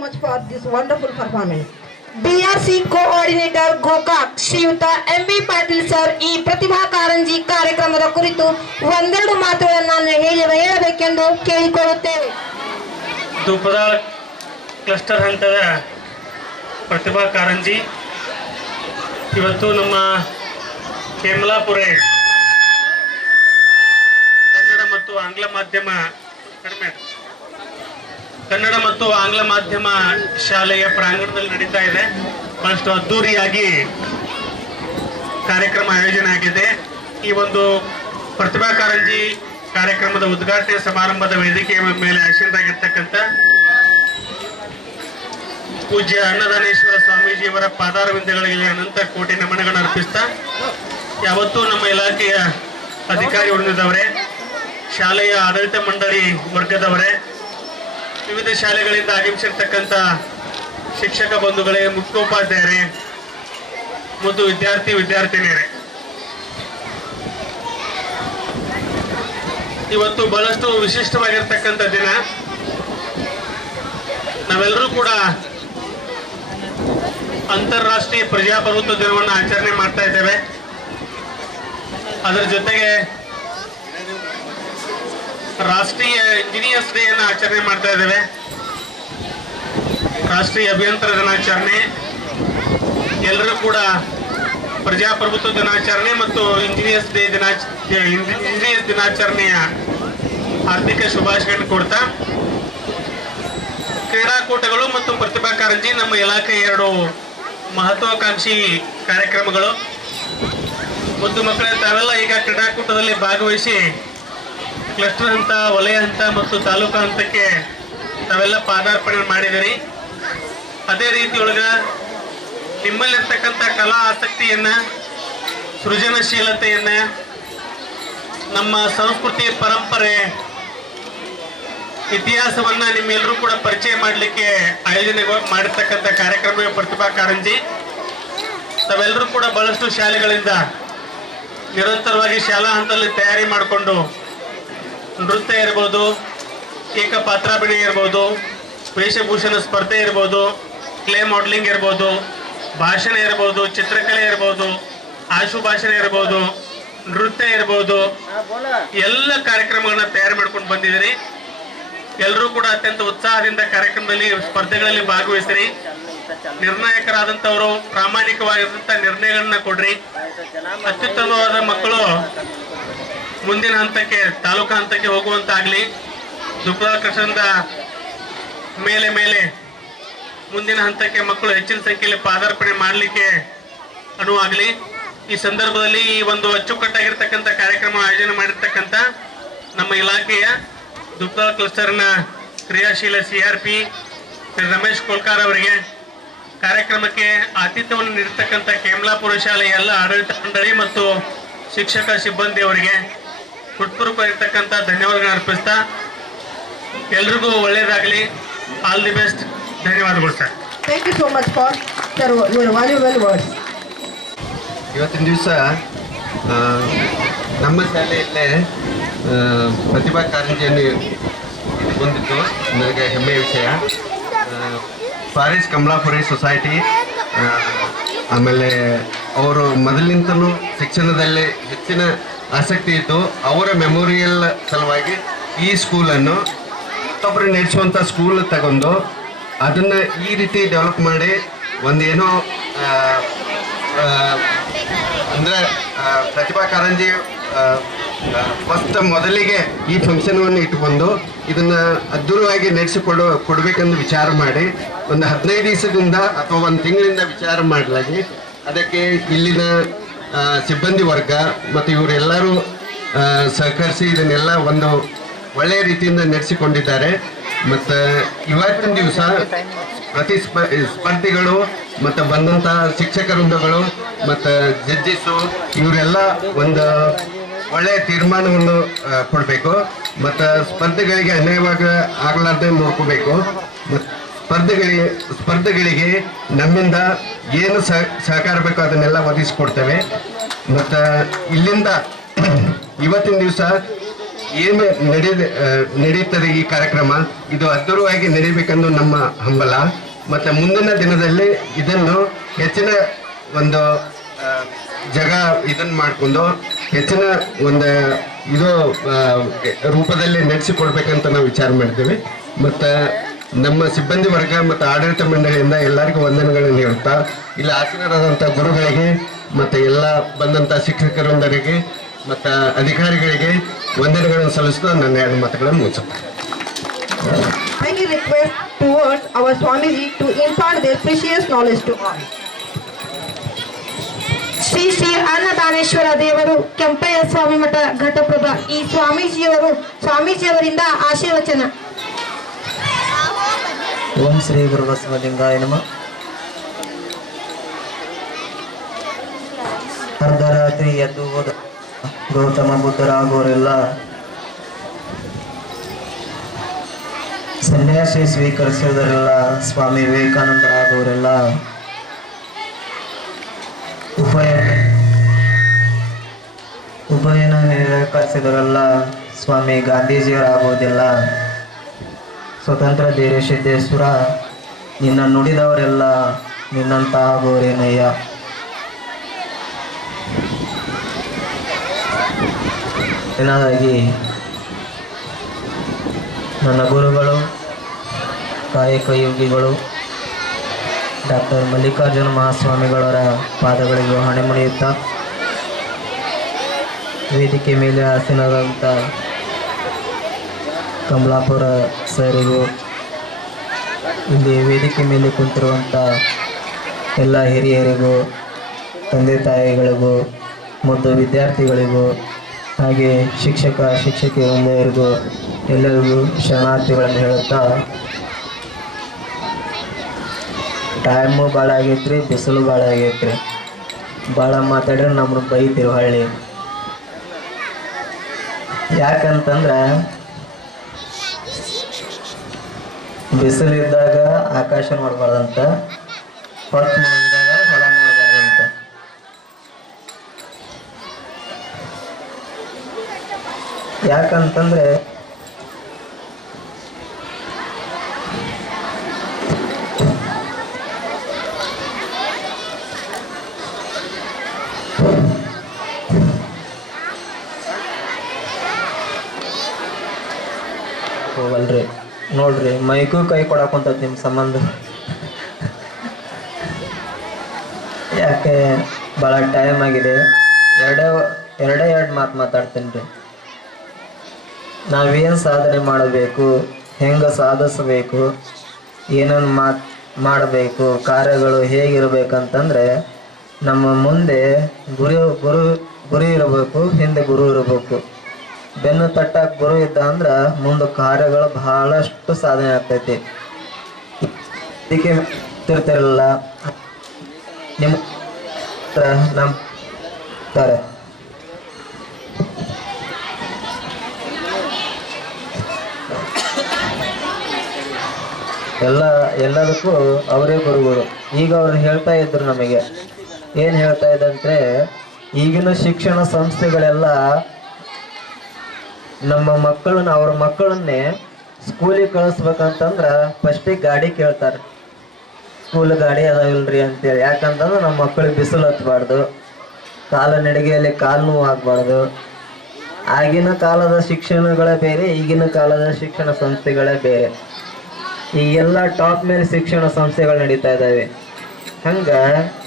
much for this wonderful performance. BRC coordinator Gokak ಶ್ರೀಯುತ MB ಪಾಟೀಲ್ ಸರ್ ಈ ಪ್ರತಿಭಾ ಕಾರಂಜಿ ಕಾರ್ಯಕ್ರಮದ ಕುರಿತು ಒಂದೆರಡು ಮಾತುಗಳನ್ನು ಹೇಳಬೇಕೆಂದು ಕೇಳಿಕೊಳ್ಳುತ್ತೇವೆ. ದುಪ್ಪದಾಳ ಕ್ಲಸ್ಟರ್ ಹಂತದ ಪ್ರತಿಭಾ ಕಾರಂಜಿ ಇವತ್ತು ನಮ್ಮ ಕೇಮಲಾಪುರೆ ಕನ್ನಡ ಮತ್ತು ಆಂಗ್ಲ ಮಾಧ್ಯಮ ಶಾಲೆಯ ಪ್ರಾಂಗಣದಲ್ಲಿ ನಡೀತಾ ಇದೆ. ಬಹಳಷ್ಟು ಅದ್ದೂರಿಯಾಗಿ ಕಾರ್ಯಕ್ರಮ ಆಯೋಜನೆ ಆಗಿದೆ. ಈ ಒಂದು ಪ್ರತಿಭಾ ಕಾರಂಜಿ ಕಾರ್ಯಕ್ರಮದ ಉದ್ಘಾಟನೆ ಸಮಾರಂಭದ ವೇದಿಕೆಯ ಮೇಲೆ ಆಸೀನರಾಗಿರ್ತಕ್ಕಂಥ ಪೂಜ್ಯ ಅನ್ನದಾನೇಶ್ವರ ಸ್ವಾಮೀಜಿಯವರ ಪಾದಾರವಿಂದಗಳಿಗೆ ಅನಂತ ಕೋಟಿ ನಮನಗಳನ್ನು ಅರ್ಪಿಸ್ತಾ, ಯಾವತ್ತೂ ನಮ್ಮ ಇಲಾಖೆಯ ಅಧಿಕಾರಿ ವೃಂದದವರೇ, ಶಾಲೆಯ ಆಡಳಿತ ಮಂಡಳಿ ವರ್ಗದವರೇ, ವಿವಿಧ ಶಾಲೆಗಳಿಂದ ಆಗಮಿಸಿರ್ತಕ್ಕಂಥ ಶಿಕ್ಷಕ ಬಂಧುಗಳೇ, ಮುಖ್ಯೋಪಾಧ್ಯಾಯರೇ ಮತ್ತು ವಿದ್ಯಾರ್ಥಿನಿಯರೇ, ಇವತ್ತು ಬಹಳಷ್ಟು ವಿಶಿಷ್ಟವಾಗಿರ್ತಕ್ಕಂಥ ದಿನ. ನಾವೆಲ್ಲರೂ ಕೂಡ ಅಂತಾರಾಷ್ಟ್ರೀಯ ಪ್ರಜಾಪ್ರಭುತ್ವ ದಿನವನ್ನು ಆಚರಣೆ ಮಾಡ್ತಾ ಇದ್ದೇವೆ. ಅದರ ಜೊತೆಗೆ ರಾಷ್ಟ್ರೀಯ ಇಂಜಿನಿಯರ್ಸ್ ಡೇ ಅನ್ನು ಆಚರಣೆ ಮಾಡ್ತಾ ಇದ್ದೇವೆ. ರಾಷ್ಟ್ರೀಯ ಅಭಿಯಂತರ ದಿನಾಚರಣೆ, ಎಲ್ಲರೂ ಕೂಡ ಪ್ರಜಾಪ್ರಭುತ್ವ ದಿನಾಚರಣೆ ಮತ್ತು ಇಂಜಿನಿಯರ್ಸ್ ದಿನಾಚರಣೆಯ ಹಾರ್ದಿಕ ಶುಭಾಶಯಗಳನ್ನು ಕೊಡ್ತಾ, ಕ್ರೀಡಾಕೂಟಗಳು ಮತ್ತು ಪ್ರತಿಭಾ ಕಾರಂಜಿ ನಮ್ಮ ಇಲಾಖೆಯ ಎರಡು ಮಹತ್ವಾಕಾಂಕ್ಷಿ ಕಾರ್ಯಕ್ರಮಗಳು. ಮುದ್ದು ಮಕ್ಕಳೇ, ತಾವೆಲ್ಲ ಈಗ ಕ್ರೀಡಾಕೂಟದಲ್ಲಿ ಭಾಗವಹಿಸಿ ಕ್ಲಸ್ಟರ್ ಹಂತ, ವಲಯ ಹಂತ ಮತ್ತು ತಾಲೂಕು ಹಂತಕ್ಕೆ ತಾವೆಲ್ಲ ಪಾದಾರ್ಪಣೆ ಮಾಡಿದಿರಿ. ಅದೇ ರೀತಿಯೊಳಗ ನಿಮ್ಮಲ್ಲಿರ್ತಕ್ಕಂಥ ಕಲಾ ಆಸಕ್ತಿಯನ್ನ, ಸೃಜನಶೀಲತೆಯನ್ನ, ನಮ್ಮ ಸಂಸ್ಕೃತಿ, ಪರಂಪರೆ, ಇತಿಹಾಸವನ್ನ ನಿಮ್ಮೆಲ್ಲರೂ ಕೂಡ ಪರಿಚಯ ಮಾಡಲಿಕ್ಕೆ ಆಯೋಜನೆ ಮಾಡಿರ್ತಕ್ಕಂಥ ಕಾರ್ಯಕ್ರಮ ಪ್ರತಿಭಾ ಕಾರಂಜಿ. ತಾವೆಲ್ಲರೂ ಕೂಡ ಬಹಳಷ್ಟು ಶಾಲೆಗಳಿಂದ ನಿರಂತರವಾಗಿ ಶಾಲಾ ಹಂತದಲ್ಲಿ ತಯಾರಿ ಮಾಡಿಕೊಂಡು ನೃತ್ಯ ಇರ್ಬೋದು, ಏಕಪಾತ್ರಾಭಿನಯ ಇರ್ಬೋದು, ವೇಷಭೂಷಣ ಸ್ಪರ್ಧೆ ಇರ್ಬೋದು, ಕ್ಲೇ ಮಾಡೆಲಿಂಗ್ ಇರ್ಬೋದು, ಭಾಷಣ ಇರ್ಬೋದು, ಚಿತ್ರಕಲೆ ಇರ್ಬೋದು, ಆಶು ಭಾಷಣ ಇರ್ಬೋದು, ನೃತ್ಯ ಇರ್ಬೋದು, ಎಲ್ಲ ಕಾರ್ಯಕ್ರಮಗಳನ್ನ ತಯಾರು ಮಾಡ್ಕೊಂಡು ಬಂದಿದ್ದೀರಿ. ಎಲ್ಲರೂ ಕೂಡ ಅತ್ಯಂತ ಉತ್ಸಾಹದಿಂದ ಕಾರ್ಯಕ್ರಮದಲ್ಲಿ ಸ್ಪರ್ಧೆಗಳಲ್ಲಿ ಭಾಗವಹಿಸಿರಿ. ನಿರ್ಣಾಯಕರಾದಂಥವರು ಪ್ರಾಮಾಣಿಕವಾಗಿರುವಂಥ ನಿರ್ಣಯಗಳನ್ನ ಕೊಡ್ರಿ. ಅತ್ಯುತ್ತಮವಾದ ಮಕ್ಕಳು ಮುಂದಿನ ಹಂತಕ್ಕೆ, ತಾಲೂಕು ಹಂತಕ್ಕೆ ಹೋಗುವಂತಾಗಲಿ. ದುಪ್ಪದಾಳ ಕ್ಲಸ್ಟರ್ನಿಂದ ಮೇಲೆ ಮುಂದಿನ ಹಂತಕ್ಕೆ ಮಕ್ಕಳು ಹೆಚ್ಚಿನ ಸಂಖ್ಯೆಯಲ್ಲಿ ಪಾದಾರ್ಪಣೆ ಮಾಡಲಿಕ್ಕೆ ಅನುವಾಗಲಿ. ಈ ಸಂದರ್ಭದಲ್ಲಿ ಈ ಒಂದು ಅಚ್ಚುಕಟ್ಟಾಗಿರ್ತಕ್ಕಂಥ ಕಾರ್ಯಕ್ರಮ ಆಯೋಜನೆ ಮಾಡಿರ್ತಕ್ಕಂಥ ನಮ್ಮ ಇಲಾಖೆಯ ದುಪ್ಪದಾಳ ಕ್ಲಸ್ಟರ್ನ ಕ್ರಿಯಾಶೀಲ CRP ರಮೇಶ್ ಕೋಲ್ಕಾರ್ ಅವರಿಗೆ, ಕಾರ್ಯಕ್ರಮಕ್ಕೆ ಆತಿಥ್ಯವನ್ನು ನೀಡಿರ್ತಕ್ಕಂಥ ಕೇಮಲಾಪುರ ಶಾಲೆಯ ಎಲ್ಲ ಆಡಳಿತ ಮಂಡಳಿ ಮತ್ತು ಶಿಕ್ಷಕ ಸಿಬ್ಬಂದಿ ಅವರಿಗೆ ಹೃತ್ಪೂರ್ವಕವಾಗಿರ್ತಕ್ಕಂಥ ಧನ್ಯವಾದಗಳನ್ನು ಅರ್ಪಿಸ್ತಾ, ಎಲ್ರಿಗೂ ಒಳ್ಳೆಯದಾಗಲಿ. All the best. ಧನ್ಯವಾದಗಳು sir. Thank you so much for your valuable words. ಇವತ್ತಿನ ದಿವಸ ನಮ್ಮ ಶಾಲೆಯಲ್ಲೇ ಪ್ರತಿಭಾ ಕಾರಂಜಿಯನ್ನು ಹೊಂದಿದ್ದು ನನಗೆ ಹೆಮ್ಮೆಯ ವಿಷಯ. ಫಾರಿಸ್ ಕಮಲಾಪುರಿ ಸೊಸೈಟಿ, ಆಮೇಲೆ ಅವರು ಮೊದಲಿನಿಂದಲೂ ಶಿಕ್ಷಣದಲ್ಲಿ ಹೆಚ್ಚಿನ ಆಸಕ್ತಿ ಇದ್ದು ಅವರ ಮೆಮೋರಿಯಲ್ ಸಲುವಾಗಿ ಈ ಸ್ಕೂಲನ್ನು ಮತ್ತೊಬ್ಬರು ನಡೆಸುವಂಥ ಸ್ಕೂಲ್ ತಗೊಂಡು ಅದನ್ನು ಈ ರೀತಿ ಡೆವಲಪ್ ಮಾಡಿ ಒಂದೇನೋ ಅಂದರೆ ಪ್ರತಿಭಾ ಕಾರಂಜಿ ಫಸ್ಟ್ ಮೊದಲಿಗೆ ಈ ಫಂಕ್ಷನನ್ನು ಇಟ್ಟುಕೊಂಡು ಇದನ್ನು ಅದ್ಧೂರವಾಗಿ ಕೊಡಬೇಕೆಂದು ವಿಚಾರ ಮಾಡಿ ಒಂದು 15 ದಿವಸದಿಂದ ಅಥವಾ ಒಂದು ತಿಂಗಳಿಂದ ವಿಚಾರ ಮಾಡಲಾಗಿ ಅದಕ್ಕೆ ಇಲ್ಲಿನ ಸಿಬ್ಬಂದಿ ವರ್ಗ ಮತ್ತು ಇವರೆಲ್ಲರೂ ಸಹಕರಿಸಿ ಇದನ್ನೆಲ್ಲ ಒಂದು ಒಳ್ಳೆಯ ರೀತಿಯಿಂದ ನಡೆಸಿಕೊಂಡಿದ್ದಾರೆ. ಮತ್ತು ಇವತ್ತಿನ ದಿವಸ ಸ್ಪರ್ಧಿಗಳು ಮತ್ತು ಬಂದಂಥ ಶಿಕ್ಷಕ ವೃಂದಗಳು ಮತ್ತು ಜಡ್ಜಸ್ಸು ಇವರೆಲ್ಲ ಒಂದು ಒಳ್ಳೆಯ ತೀರ್ಮಾನವನ್ನು ಕೊಡಬೇಕು ಮತ್ತು ಸ್ಪರ್ಧೆಗಳಿಗೆ ಅನ್ಯಾಯವಾಗಿ ಆಗಲಾರ್ದೆ ನೋಡ್ಕೋಬೇಕು. ಸ್ಪರ್ಧೆಗಳಿಗೆ ನಮ್ಮಿಂದ ಏನು ಸಹಕಾರ ಬೇಕೋ ಅದನ್ನೆಲ್ಲ ಒದಗಿಸ್ಕೊಡ್ತೇವೆ. ಮತ್ತು ಇಲ್ಲಿಂದ ಇವತ್ತಿನ ದಿವಸ ಏನು ನಡೆಯುತ್ತದೆ ಈ ಕಾರ್ಯಕ್ರಮ ಇದು ಅದ್ಧೂರವಾಗಿ ನಡೀಬೇಕೆಂದು ನಮ್ಮ ಹಂಬಲ. ಮತ್ತು ಮುಂದಿನ ದಿನದಲ್ಲಿ ಇದನ್ನು ಹೆಚ್ಚಿನ ಒಂದು ಜಾಗ ಇದನ್ನು ಮಾಡಿಕೊಂಡು ಹೆಚ್ಚಿನ ಒಂದು ಇದು ರೂಪದಲ್ಲಿ ನಡೆಸಿಕೊಡ್ಬೇಕಂತ ನಾವು ವಿಚಾರ ಮಾಡ್ತೀವಿ. ಮತ್ತು ನಮ್ಮ ಸಿಬ್ಬಂದಿ ವರ್ಗ ಮತ್ತು ಆಡಳಿತ ಮಂಡಳಿಯಿಂದ ಎಲ್ಲರಿಗೂ ವಂದನೆಗಳನ್ನು ಹೇಳ್ತಾ ಇಲ್ಲಿ ಆಸೀನರಾದಂಥ ಗುರುಗಳಿಗೆ ಮತ್ತು ಎಲ್ಲ ಬಂದಂಥ ಶಿಕ್ಷಕರೊಂದರಿಗೆ ಮತ್ತು ಅಧಿಕಾರಿಗಳಿಗೆ ವಂದನೆಗಳನ್ನು ಸಲ್ಲಿಸುತ್ತಾ ನನ್ನ 2 ಮಾತುಗಳನ್ನು ಮುಗಿಸುತ್ತೇನೆ. Kindly request towards our Swamiji to impart their precious knowledge to all. Shri Shri Annadaneshwara ದೇವರು ಕೆಂಪಯ್ಯ ಸ್ವಾಮಿ ಮಠ ಘಟಪ್ರಭಾ ಈ ಸ್ವಾಮೀಜಿಯವರಿಂದ ಆಶೀರ್ವಚನ. ಓಂ ಶ್ರೀ ಗುರು ಬಸವಲಿಂಗಾಯ ನಮಃ. ಅರ್ಧರಾತ್ರಿ ಎದ್ದು ಹೋದ ಗೌತಮ ಬುದ್ಧರಾಗೋರೆಲ್ಲ ಸನ್ಯಾಸಿ ಸ್ವೀಕರಿಸಿದರೆಲ್ಲ ಸ್ವಾಮಿ ವಿವೇಕಾನಂದರಾಗೋರೆಲ್ಲ ಉಭಯನ ನಿರಾಕರಿಸಿದರೆಲ್ಲ ಸ್ವಾಮಿ ಗಾಂಧೀಜಿಯವರಾಗೋದಿಲ್ಲ. ಸ್ವತಂತ್ರ ಧೀರ ಸಿದ್ದೇಶ್ವರ ನಿನ್ನ ನುಡಿದವರೆಲ್ಲ ನಿನ್ನಂತ ಆಗೋರೇನಯ್ಯ. ಏನಾದಾಗಿ ನನ್ನ ಗುರುಗಳು ಕಾಯಕ ಯೋಗಿಗಳು ಡಾಕ್ಟರ್ ಮಲ್ಲಿಕಾರ್ಜುನ ಮಹಾಸ್ವಾಮಿಗಳವರ ಪಾದಗಳಿಗೆ ಹಣೆ ಮುಣಿಯುತ್ತಾ ವೇದಿಕೆ ಮೇಲೆ ಆಸೀನರಾದಂಥ ಕಮಲಾಪುರ ಸರಿಗೂ ಇಲ್ಲಿ ವೇದಿಕೆ ಮೇಲೆ ಕುಂತಿರುವಂಥ ಎಲ್ಲ ಹಿರಿಯರಿಗೂ ತಂದೆ ತಾಯಿಗಳಿಗೂ ಮತ್ತು ವಿದ್ಯಾರ್ಥಿಗಳಿಗೂ ಹಾಗೆ ಶಿಕ್ಷಕ ಶಿಕ್ಷಕಿಯರಿಗೂ ಎಲ್ಲರಿಗೂ ಶರಣಾರ್ಥಿಗಳನ್ನು ಹೇಳುತ್ತಾ ಟೈಮು ಭಾಳ ಆಗೈತ್ರಿ, ಬಿಸಿಲು ಭಾಳ ಆಗೈತ್ರಿ. ಭಾಳ ಮಾತಾಡಿದ್ರೆ ನಮ್ಮನ್ನು ಬೈತೀವಿ ಹಳ್ಳಿ. ಯಾಕಂತಂದ್ರೆ ಬಿಸಿಲಿದ್ದಾಗ ಆಕಾಶ ನೋಡ್ಬಾರ್ದಂತ, ಹೊತ್ತು ನೋಡಿದಾಗ ಹೊಲ ನೋಡ್ಬಾರ್ದಂತ. ಯಾಕಂತಂದ್ರೆ ಹೋಗಲ್ರಿ. ನೋಡ್ರಿ ಮೈಗೂ ಕೈ ಕೊಡಾಕೊಂತದ ನಿಮ್ಮ ಸಂಬಂಧ. ಯಾಕೆ ಭಾಳ ಟೈಮ್ ಆಗಿದೆ. ಎರಡೇ ಮಾತು ಮಾತಾಡ್ತೀನಿ ರೀ. ನಾವೇನು ಸಾಧನೆ ಮಾಡಬೇಕು, ಹೆಂಗೆ ಸಾಧಿಸಬೇಕು, ಏನನ್ನು ಮಾಡಬೇಕು, ಕಾರ್ಯಗಳು ಹೇಗಿರ್ಬೇಕಂತಂದ್ರೆ ನಮ್ಮ ಮುಂದೆ ಗುರು ಇರಬೇಕು, ಹಿಂದೆ ಗುರು ಇರಬೇಕು. ಬೆನ್ನು ತಟ್ಟಕ್ಕೆ ಗುರು ಇದ್ದ ಅಂದ್ರೆ ಮುಂದೆ ಕಾರ್ಯಗಳು ಬಹಳಷ್ಟು ಸಾಧನೆ ಆಗ್ತೈತಿ. ಇದಕ್ಕೆ ತಿರ್ತಿರಲ್ಲ ನಿಮ್ಮ ನಂಬ್ತಾರೆ. ಎಲ್ಲದಕ್ಕೂ ಅವರೇ ಗುರುಗಳು. ಈಗ ಅವ್ರು ಹೇಳ್ತಾ ಇದ್ರು ನಮಗೆ ಏನು ಹೇಳ್ತಾ ಇದ್ದಂದ್ರೆ, ಈಗಿನ ಶಿಕ್ಷಣ ಸಂಸ್ಥೆಗಳೆಲ್ಲ ನಮ್ಮ ಮಕ್ಕಳನ್ನ ಅವ್ರ ಮಕ್ಕಳನ್ನೇ ಸ್ಕೂಲಿಗೆ ಕಳಿಸ್ಬೇಕಂತಂದ್ರೆ ಫಸ್ಟಿಗೆ ಗಾಡಿ ಕೇಳ್ತಾರೆ. ಸ್ಕೂಲ್ ಗಾಡಿ ಅದಾವಿಲ್ರಿ ಅಂತೇಳಿ. ಯಾಕಂತಂದ್ರೆ ನಮ್ಮ ಮಕ್ಕಳಿಗೆ ಬಿಸಿಲು ಹತ್ತಬಾರ್ದು, ಕಾಲ ನಡಿಗೆಯಲ್ಲಿ ಕಾಲು ನೋವು ಆಗಬಾರ್ದು. ಆಗಿನ ಕಾಲದ ಶಿಕ್ಷಣಗಳೇ ಬೇರೆ, ಈಗಿನ ಕಾಲದ ಶಿಕ್ಷಣ ಸಂಸ್ಥೆಗಳೇ ಬೇರೆ. ಈಗೆಲ್ಲ ಟಾಪ್ ಮೇಲೆ ಶಿಕ್ಷಣ ಸಂಸ್ಥೆಗಳು ನಡೀತಾ ಇದ್ದಾವೆ. ಹಂಗೆ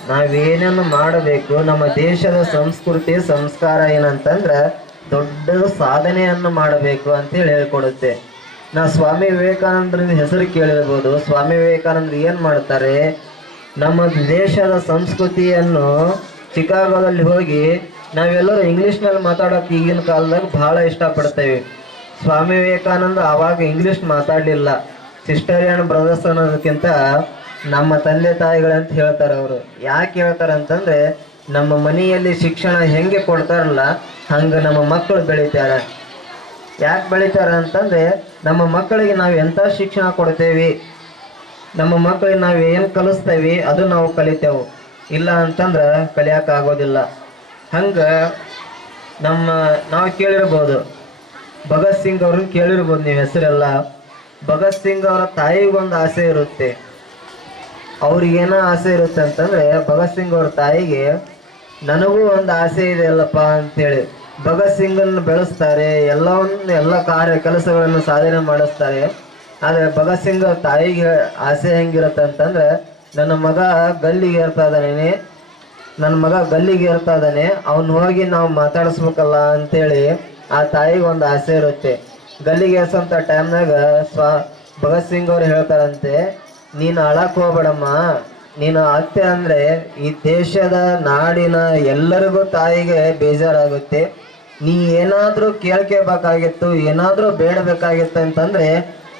ನಾವೇನನ್ನು ಮಾಡಬೇಕು, ನಮ್ಮ ದೇಶದ ಸಂಸ್ಕೃತಿ ಸಂಸ್ಕಾರ ಏನಂತಂದ್ರೆ ದೊಡ್ಡ ಸಾಧನೆಯನ್ನು ಮಾಡಬೇಕು ಅಂತೇಳಿ ಹೇಳ್ಕೊಡುತ್ತೆ. ನಾವು ಸ್ವಾಮಿ ವಿವೇಕಾನಂದರ ಹೆಸರು ಕೇಳಿರ್ಬೋದು. ಸ್ವಾಮಿ ವಿವೇಕಾನಂದರು ಏನು ಮಾಡ್ತಾರೆ, ನಮ್ಮ ದೇಶದ ಸಂಸ್ಕೃತಿಯನ್ನು ಚಿಕಾಗೋದಲ್ಲಿ ಹೋಗಿ ನಾವೆಲ್ಲರೂ ಇಂಗ್ಲೀಷ್ನಲ್ಲಿ ಮಾತಾಡೋಕೆ ಈಗಿನ ಕಾಲದಾಗ ಭಾಳ ಇಷ್ಟಪಡ್ತೇವೆ. ಸ್ವಾಮಿ ವಿವೇಕಾನಂದ ಆವಾಗ ಇಂಗ್ಲೀಷ್ ಮಾತಾಡಲಿಲ್ಲ. ಸಿಸ್ಟರ್ ಆ್ಯಂಡ್ ಬ್ರದರ್ಸ್ ಅನ್ನೋದಕ್ಕಿಂತ ನಮ್ಮ ತಂದೆ ತಾಯಿಗಳಂತ ಹೇಳ್ತಾರೆ ಅವರು. ಯಾಕೆ ಹೇಳ್ತಾರೆ ಅಂತಂದರೆ, ನಮ್ಮ ಮನೆಯಲ್ಲಿ ಶಿಕ್ಷಣ ಹೆಂಗೆ ಕೊಡ್ತಾರಲ್ಲ ಹಂಗೆ ನಮ್ಮ ಮಕ್ಕಳು ಬೆಳೀತಾರೆ. ಯಾಕೆ ಬೆಳೀತಾರೆ ಅಂತಂದರೆ, ನಮ್ಮ ಮಕ್ಕಳಿಗೆ ನಾವು ಎಂಥ ಶಿಕ್ಷಣ ಕೊಡ್ತೇವೆ, ನಮ್ಮ ಮಕ್ಕಳಿಗೆ ನಾವು ಏನು ಕಲಿಸ್ತೇವೆ ಅದು ನಾವು ಕಲಿತೇವೆ. ಇಲ್ಲ ಅಂತಂದ್ರೆ ಕಲಿಯೋಕ್ಕಾಗೋದಿಲ್ಲ. ಹಂಗೆ ನಾವು ಕೇಳಿರ್ಬೋದು, ಭಗತ್ ಸಿಂಗ್ ಅವ್ರನ್ನ ಕೇಳಿರ್ಬೋದು ನೀವು ಹೆಸರೆಲ್ಲ. ಭಗತ್ ಸಿಂಗ್ ಅವರ ತಾಯಿಗೊಂದು ಆಸೆ ಇರುತ್ತೆ. ಅವ್ರಿಗೇನೋ ಆಸೆ ಇರುತ್ತೆ ಅಂತಂದ್ರೆ ಭಗತ್ ಸಿಂಗ್ ಅವ್ರ ತಾಯಿಗೆ ನನಗೂ ಒಂದು ಆಸೆ ಇದೆ ಅಲ್ಲಪ್ಪ ಅಂತೇಳಿ ಭಗತ್ ಸಿಂಗನ್ನು ಬೆಳೆಸ್ತಾರೆ, ಎಲ್ಲ ಕೆಲಸಗಳನ್ನು ಸಾಧನೆ ಮಾಡಿಸ್ತಾರೆ. ಆದರೆ ಭಗತ್ ಸಿಂಗ್ ಅವ್ರ ತಾಯಿಗೆ ಆಸೆ ಹೆಂಗಿರುತ್ತೆ ಅಂತಂದ್ರೆ ನನ್ನ ಮಗ ಗಲ್ಲಿಗೆ ಏರ್ತಾ ಇದ್ದಾನೆ, ಅವ್ನು ಹೋಗಿ ನಾವು ಮಾತಾಡಿಸ್ಬೇಕಲ್ಲ ಅಂತೇಳಿ ಆ ತಾಯಿಗೆ ಒಂದು ಆಸೆ ಇರುತ್ತೆ. ಗಲ್ಲಿಗೆ ಏರ್ಸೋಂಥ ಟೈಮ್ನಾಗ ಭಗತ್ ಸಿಂಗ್ ಅವ್ರು ಹೇಳ್ತಾರಂತೆ, ನೀನು ಅಳಕ್ ಹೋಗ್ಬೇಡಮ್ಮ, ನೀನು ಅತ್ತೆ ಅಂದರೆ ಈ ದೇಶದ ನಾಡಿನ ಎಲ್ಲರಿಗೂ ತಾಯಿಗೆ ಬೇಜಾರಾಗುತ್ತೆ. ನೀ ಏನಾದರೂ ಕೇಳ್ಕೋಬೇಕಾಗಿತ್ತು, ಏನಾದರೂ ಬೇಡಬೇಕಾಗಿತ್ತು ಅಂತಂದರೆ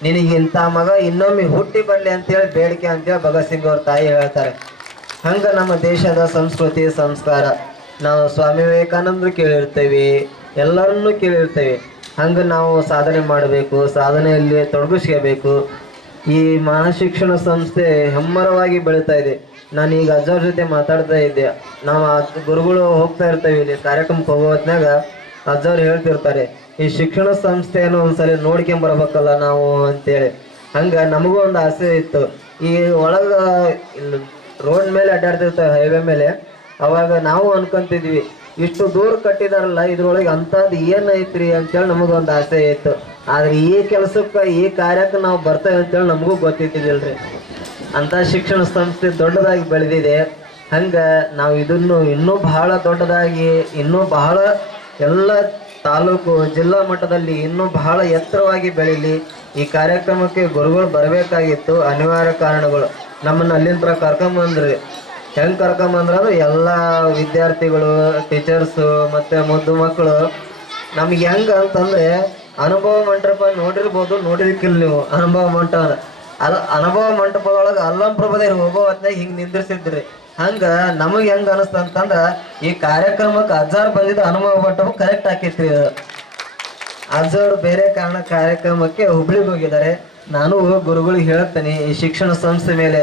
ನಿನಗೆ ಇಂಥ ಮಗ ಇನ್ನೊಮ್ಮೆ ಹುಟ್ಟಿ ಬರಲಿ ಅಂತೇಳಿ ಬೇಡಿಕೆ ಅಂತೇಳಿ ಭಗತ್ ಸಿಂಗ್ ಅವ್ರ ತಾಯಿ ಹೇಳ್ತಾರೆ. ಹಂಗೆ ನಮ್ಮ ದೇಶದ ಸಂಸ್ಕೃತಿ ಸಂಸ್ಕಾರ ನಾವು ಸ್ವಾಮಿ ವಿವೇಕಾನಂದರು ಕೇಳಿರ್ತೇವೆ, ಎಲ್ಲರನ್ನೂ ಕೇಳಿರ್ತೇವೆ. ಹಂಗೆ ನಾವು ಸಾಧನೆ ಮಾಡಬೇಕು, ಸಾಧನೆಯಲ್ಲಿ ತೊಡಗಿಸ್ಕೋಬೇಕು. ಈ ಮಹಾಶಿಕ್ಷಣ ಸಂಸ್ಥೆ ಹೆಮ್ಮರವಾಗಿ ಬೆಳೀತಾ ಇದೆ. ನಾನು ಈಗ ಅಜ್ಜವ್ರ ಜೊತೆ ಮಾತಾಡ್ತಾ ಇದ್ದೆ. ನಾವು ಗುರುಗಳು ಹೋಗ್ತಾ ಇರ್ತೇವೆ ಇಲ್ಲಿ ಕಾರ್ಯಕ್ರಮಕ್ಕೆ ಹೋಗೋ ಹೊತ್ನಾಗ ಅಜ್ಜವ್ರು ಹೇಳ್ತಿರ್ತಾರೆ, ಈ ಶಿಕ್ಷಣ ಸಂಸ್ಥೆಯನ್ನು ಒಂದ್ಸಲ ನೋಡ್ಕೊಂಬರ್ಬೇಕಲ್ಲ ನಾವು ಅಂತೇಳಿ. ಹಂಗೆ ನಮಗೂ ಒಂದು ಆಸೆ ಇತ್ತು. ಈ ಒಳಗೆ ರೋಡ್ ಮೇಲೆ ಅಡ್ಡಾಡ್ತಿರ್ತೇವೆ, ಹೈವೇ ಮೇಲೆ. ಅವಾಗ ನಾವು ಅನ್ಕೊಂತಿದ್ವಿ, ಇಷ್ಟು ದೂರ ಕಟ್ಟಿದಾರಲ್ಲ ಇದ್ರೊಳಗೆ ಅಂಥದ್ದು ಏನೈತ್ರಿ ಅಂತೇಳಿ ನಮಗೊಂದು ಆಸೆ ಇತ್ತು. ಆದರೆ ಈ ಕೆಲಸಕ್ಕೆ ಈ ಕಾರ್ಯಕ್ಕೆ ನಾವು ಬರ್ತೇವೆ ಅಂತೇಳಿ ನಮಗೂ ಗೊತ್ತಿದ್ದಿಲ್ರಿ. ಅಂಥ ಶಿಕ್ಷಣ ಸಂಸ್ಥೆ ದೊಡ್ಡದಾಗಿ ಬೆಳೆದಿದೆ. ಹಂಗೆ ನಾವು ಇದನ್ನು ಇನ್ನೂ ಬಹಳ ದೊಡ್ಡದಾಗಿ, ಇನ್ನೂ ಬಹಳ ಎಲ್ಲ ತಾಲೂಕು ಜಿಲ್ಲಾ ಮಟ್ಟದಲ್ಲಿ ಇನ್ನೂ ಬಹಳ ಎತ್ತರವಾಗಿ ಬೆಳೀಲಿ. ಈ ಕಾರ್ಯಕ್ರಮಕ್ಕೆ ಗುರುಗಳು ಬರಬೇಕಾಗಿತ್ತು, ಅನಿವಾರ್ಯ ಕಾರಣಗಳು ನಮ್ಮನ್ನು ಅಲ್ಲಿಂದ ಕರ್ಕೊಂಬಂದ್ರಿ. ಹೆಂಗೆ ಕರ್ಕೊಂಬಂದ್ರೆ ಎಲ್ಲ ವಿದ್ಯಾರ್ಥಿಗಳು, ಟೀಚರ್ಸು ಮತ್ತು ಮುದ್ದು ಮಕ್ಕಳು ನಮ್ಗೆ ಹೆಂಗೆ ಅಂತಂದರೆ ಅನುಭವ ಮಂಟಪ ನೋಡಿರ್ಕಿಲ್ಲ ನೀವು. ಅನುಭವ ಮಂಟಪದೊಳಗೆ ಅಲ್ಲಂ ಪ್ರಭದೇವ್ರು ಹೋಗೋ ಹೊತ್ನಾಗ ಹಿಂಗೆ ನಿಂದಿರ್ಸಿದ್ರಿ. ಹಂಗೆ ನಮಗೆ ಹೆಂಗೆ ಅನಿಸ್ತಂತಂದ್ರೆ ಈ ಕಾರ್ಯಕ್ರಮಕ್ಕೆ ಅಜ್ಜಾರ್ ಬಂದಿದ್ದು ಅನುಭವ ಮಂಟಪ ಕರೆಕ್ಟ್ ಆಕೈತ್ರಿ. ಅಜ್ಜವ್ರು ಬೇರೆ ಕಾರ್ಯಕ್ರಮಕ್ಕೆ ಹುಬ್ಳಿಗೆ ಹೋಗಿದ್ದಾರೆ. ನಾನು ಗುರುಗಳಿಗೆ ಹೇಳ್ತೇನೆ, ಈ ಶಿಕ್ಷಣ ಸಂಸ್ಥೆ ಮೇಲೆ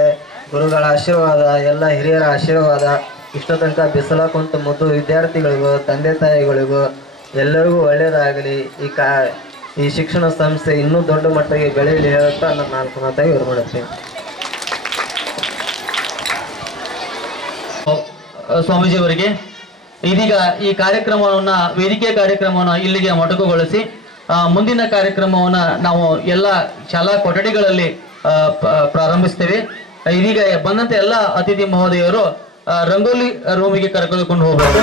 ಗುರುಗಳ ಆಶೀರ್ವಾದ, ಎಲ್ಲ ಹಿರಿಯರ ಆಶೀರ್ವಾದ ಇಷ್ಟ ತನಕ ಬಿಸಿಲಾಕೊಂತ ಮುದ್ದು ವಿದ್ಯಾರ್ಥಿಗಳಿಗೂ ತಂದೆ ತಾಯಿಗಳಿಗೂ ಎಲ್ಲರಿಗೂ ಒಳ್ಳೆಯದಾಗಲಿ. ಈ ಶಿಕ್ಷಣ ಸಂಸ್ಥೆ ಇನ್ನೂ ದೊಡ್ಡ ಮಟ್ಟಿಗೆ ಬೆಳೆಯಲಿ ಹೇಳ್ತಾ ನಾನು 4 ಮಾತಾಗಿ ಮಾಡ್ತೀನಿ. ಸ್ವಾಮೀಜಿಯವರಿಗೆ ಇದೀಗ ಈ ಕಾರ್ಯಕ್ರಮವನ್ನು, ವೇದಿಕೆ ಕಾರ್ಯಕ್ರಮವನ್ನು ಇಲ್ಲಿಗೆ ಮೊಟಕುಗೊಳಿಸಿ ಮುಂದಿನ ಕಾರ್ಯಕ್ರಮವನ್ನು ನಾವು ಎಲ್ಲ ಶಾಲಾ ಕೊಠಡಿಗಳಲ್ಲಿ ಪ್ರಾರಂಭಿಸ್ತೇವೆ. ಇದೀಗ ಬಂದಂತ ಎಲ್ಲ ಅತಿಥಿ ಮಹೋದಯರು ರಂಗೋಲಿ ರೂಮಿಗೆ ಕರೆದುಕೊಂಡು ಹೋಗಬೇಕು.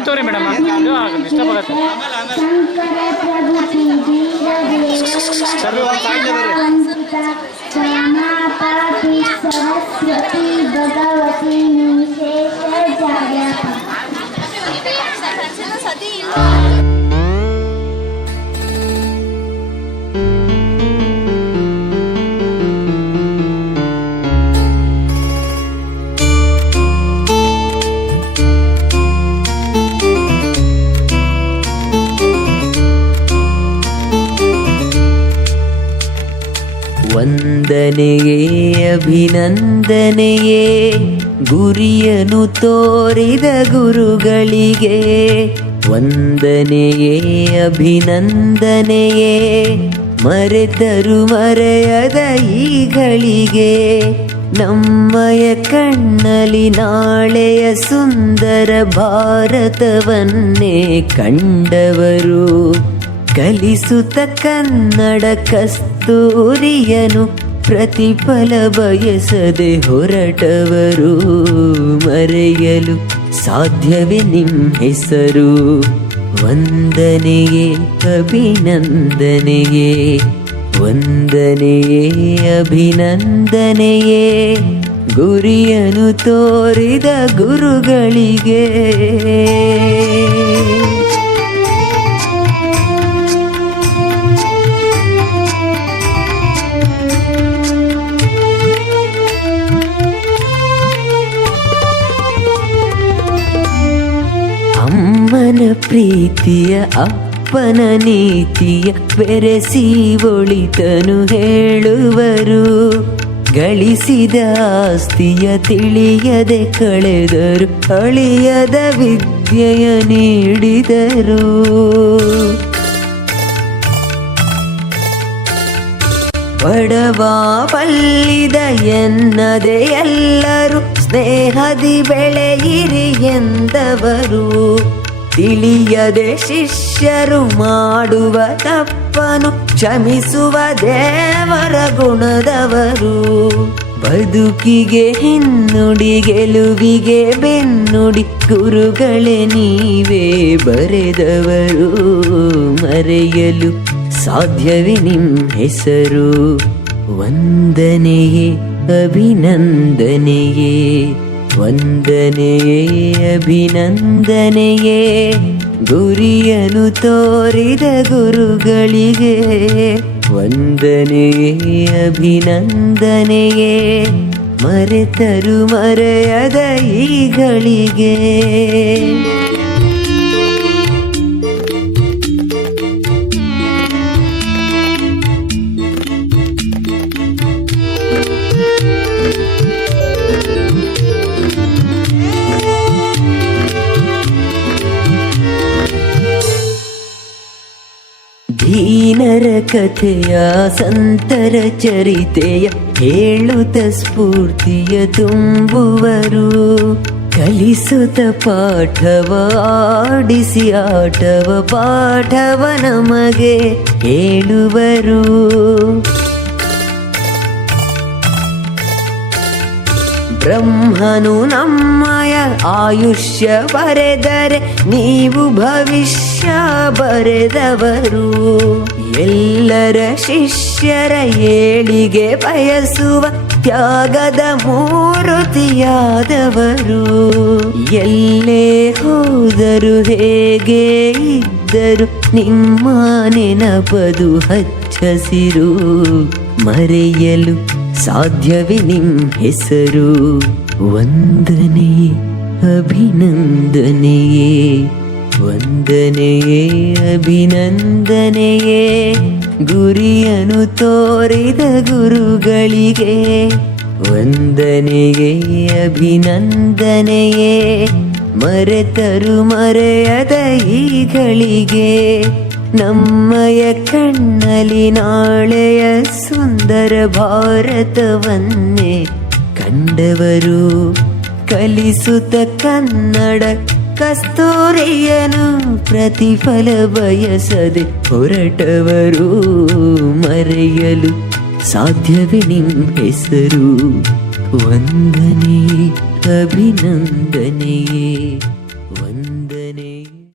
ಮುಂದಿನ ತೋರಿ ಮೇಡಮ್ ಡಿಸ್ಟರ್ಬ್ ಆಗುತ್ತೆ सरस्वती भगवती निशेष ವಂದನೆಯೇ ಅಭಿನಂದನೆಯೇ ಗುರಿಯನ್ನು ತೋರಿದ ಗುರುಗಳಿಗೆ ವಂದನೆಯೇ ಅಭಿನಂದನೆಯೇ ಮರೆತರು ಮರೆಯದ ಈಗಳಿಗೆ ನಮ್ಮಯ ಕಣ್ಣಲ್ಲಿ ನಾಳೆಯ ಸುಂದರ ಭಾರತವನ್ನೇ ಕಂಡವರು ಕಲಿಸುತ್ತ ಕನ್ನಡ ಕಸ್ತೂರಿಯನು ಪ್ರತಿಫಲ ಬಯಸದೆ ಹೊರಟವರು ಮರೆಯಲು ಸಾಧ್ಯವೇ ನಿಮ್ಮ ಹೆಸರು ವಂದನೆಯೇ ಅಭಿನಂದನೆಯೇ ವಂದನೆಯೇ ಅಭಿನಂದನೆಯೇ ಗುರಿಯನ್ನು ತೋರಿದ ಗುರುಗಳಿಗೆ ಅಮ್ಮನ ಪ್ರೀತಿಯ ಅಪ್ಪನ ನೀತಿಯ ಬೆರೆಸಿ ಒಳಿತನು ಹೇಳುವರು ಗಳಿಸಿದ ಆಸ್ತಿಯ ತಿಳಿಯದೆ ಕಳೆದರು ಅಳಿಯದ ವಿದ್ಯೆಯ ನೀಡಿದರು ಬಡವ ಬಲ್ಲಿದ ಎನ್ನದೆ ಎಲ್ಲರೂ ಸ್ನೇಹದಿ ಬೆಳೆಯಿರಿ ಎಂದವರು ತಿಳಿಯದೆ ಶಿಷ್ಯರು ಮಾಡುವ ತಪ್ಪನು ಕ್ಷಮಿಸುವ ದೇವರ ಗುಣದವರು ಬದುಕಿಗೆ ಹಿನ್ನುಡಿ ಗೆಲುವಿಗೆ ಬೆನ್ನುಡಿ ಗುರುಗಳೇ ನೀವೇ ಬರೆದವರು ಮರೆಯಲು ಸಾಧ್ಯವೇ ನಿಮ್ಮ ಹೆಸರು ವಂದನೆಯೇ ಅಭಿನಂದನೆಯೇ ವಂದನೆಯೇ ಅಭಿನಂದನೆಯೇ ಗುರಿಯನ್ನು ತೋರಿದ ಗುರುಗಳಿಗೆ ವಂದನೆಯೇ ಅಭಿನಂದನೆಯೇ ಮರೆತರು ಮರೆಯದ ಈಗಳಿಗೆ ದೀನರ ಕಥೆಯ ಸಂತರ ಚರಿತೆಯ ಹೇಳುತ್ತ ಸ್ಫೂರ್ತಿಯ ತುಂಬುವರು ಕಲಿಸುತ್ತ ಪಾಠವ ಆಡಿಸಿ ಆಟವ ಪಾಠವ ನಮಗೆ ಹೇಳುವರು ಬ್ರಹ್ಮನು ನಮ್ಮಯ ಆಯುಷ್ಯ ಬರೆದರೆ ನೀವು ಭವಿಷ್ಯ ಬರೆದವರು ಎಲ್ಲರ ಶಿಷ್ಯರ ಏಳಿಗೆ ಬಯಸುವ ತ್ಯಾಗದ ಮೂರ್ತಿಯಾದವರು ಎಲ್ಲೇ ಹೋದರು ಹೇಗೆ ಇದ್ದರು ನಿಮ್ಮ ನೆನಪದು ಹಚ್ಚಸಿರು ಮರೆಯಲು ಸಾಧ್ಯವೇ ನಿಮ್ಮ ಹೆಸರು ವಂದನೆಯೇ ಅಭಿನಂದನೆಯೇ ವಂದನೆಯೇ ಅಭಿನಂದನೆಯೇ ಗುರಿಯನ್ನು ತೋರಿದ ಗುರುಗಳಿಗೆ ವಂದನೆಯೇ ಅಭಿನಂದನೆಯೇ ಮರೆತರು ಮರೆಯದ ಈಗಳಿಗೆ ನಮ್ಮಯ ಕಣ್ಣಲ್ಲಿ ನಾಳೆಯ ಸುಂದರ ಭಾರತವನ್ನೇ ಕಂಡವರು ಕಲಿಸುತ್ತ ಕನ್ನಡ ಕಸ್ತೂರಿಯನು ಪ್ರತಿಫಲ ಬಯಸದೆ ಹೊರಟವರು ಮರೆಯಲು ಸಾಧ್ಯವೇ ನಿಮ್ಮ ಹೆಸರು ವಂದನೆಯೇ ಅಭಿನಂದನೆಯೇ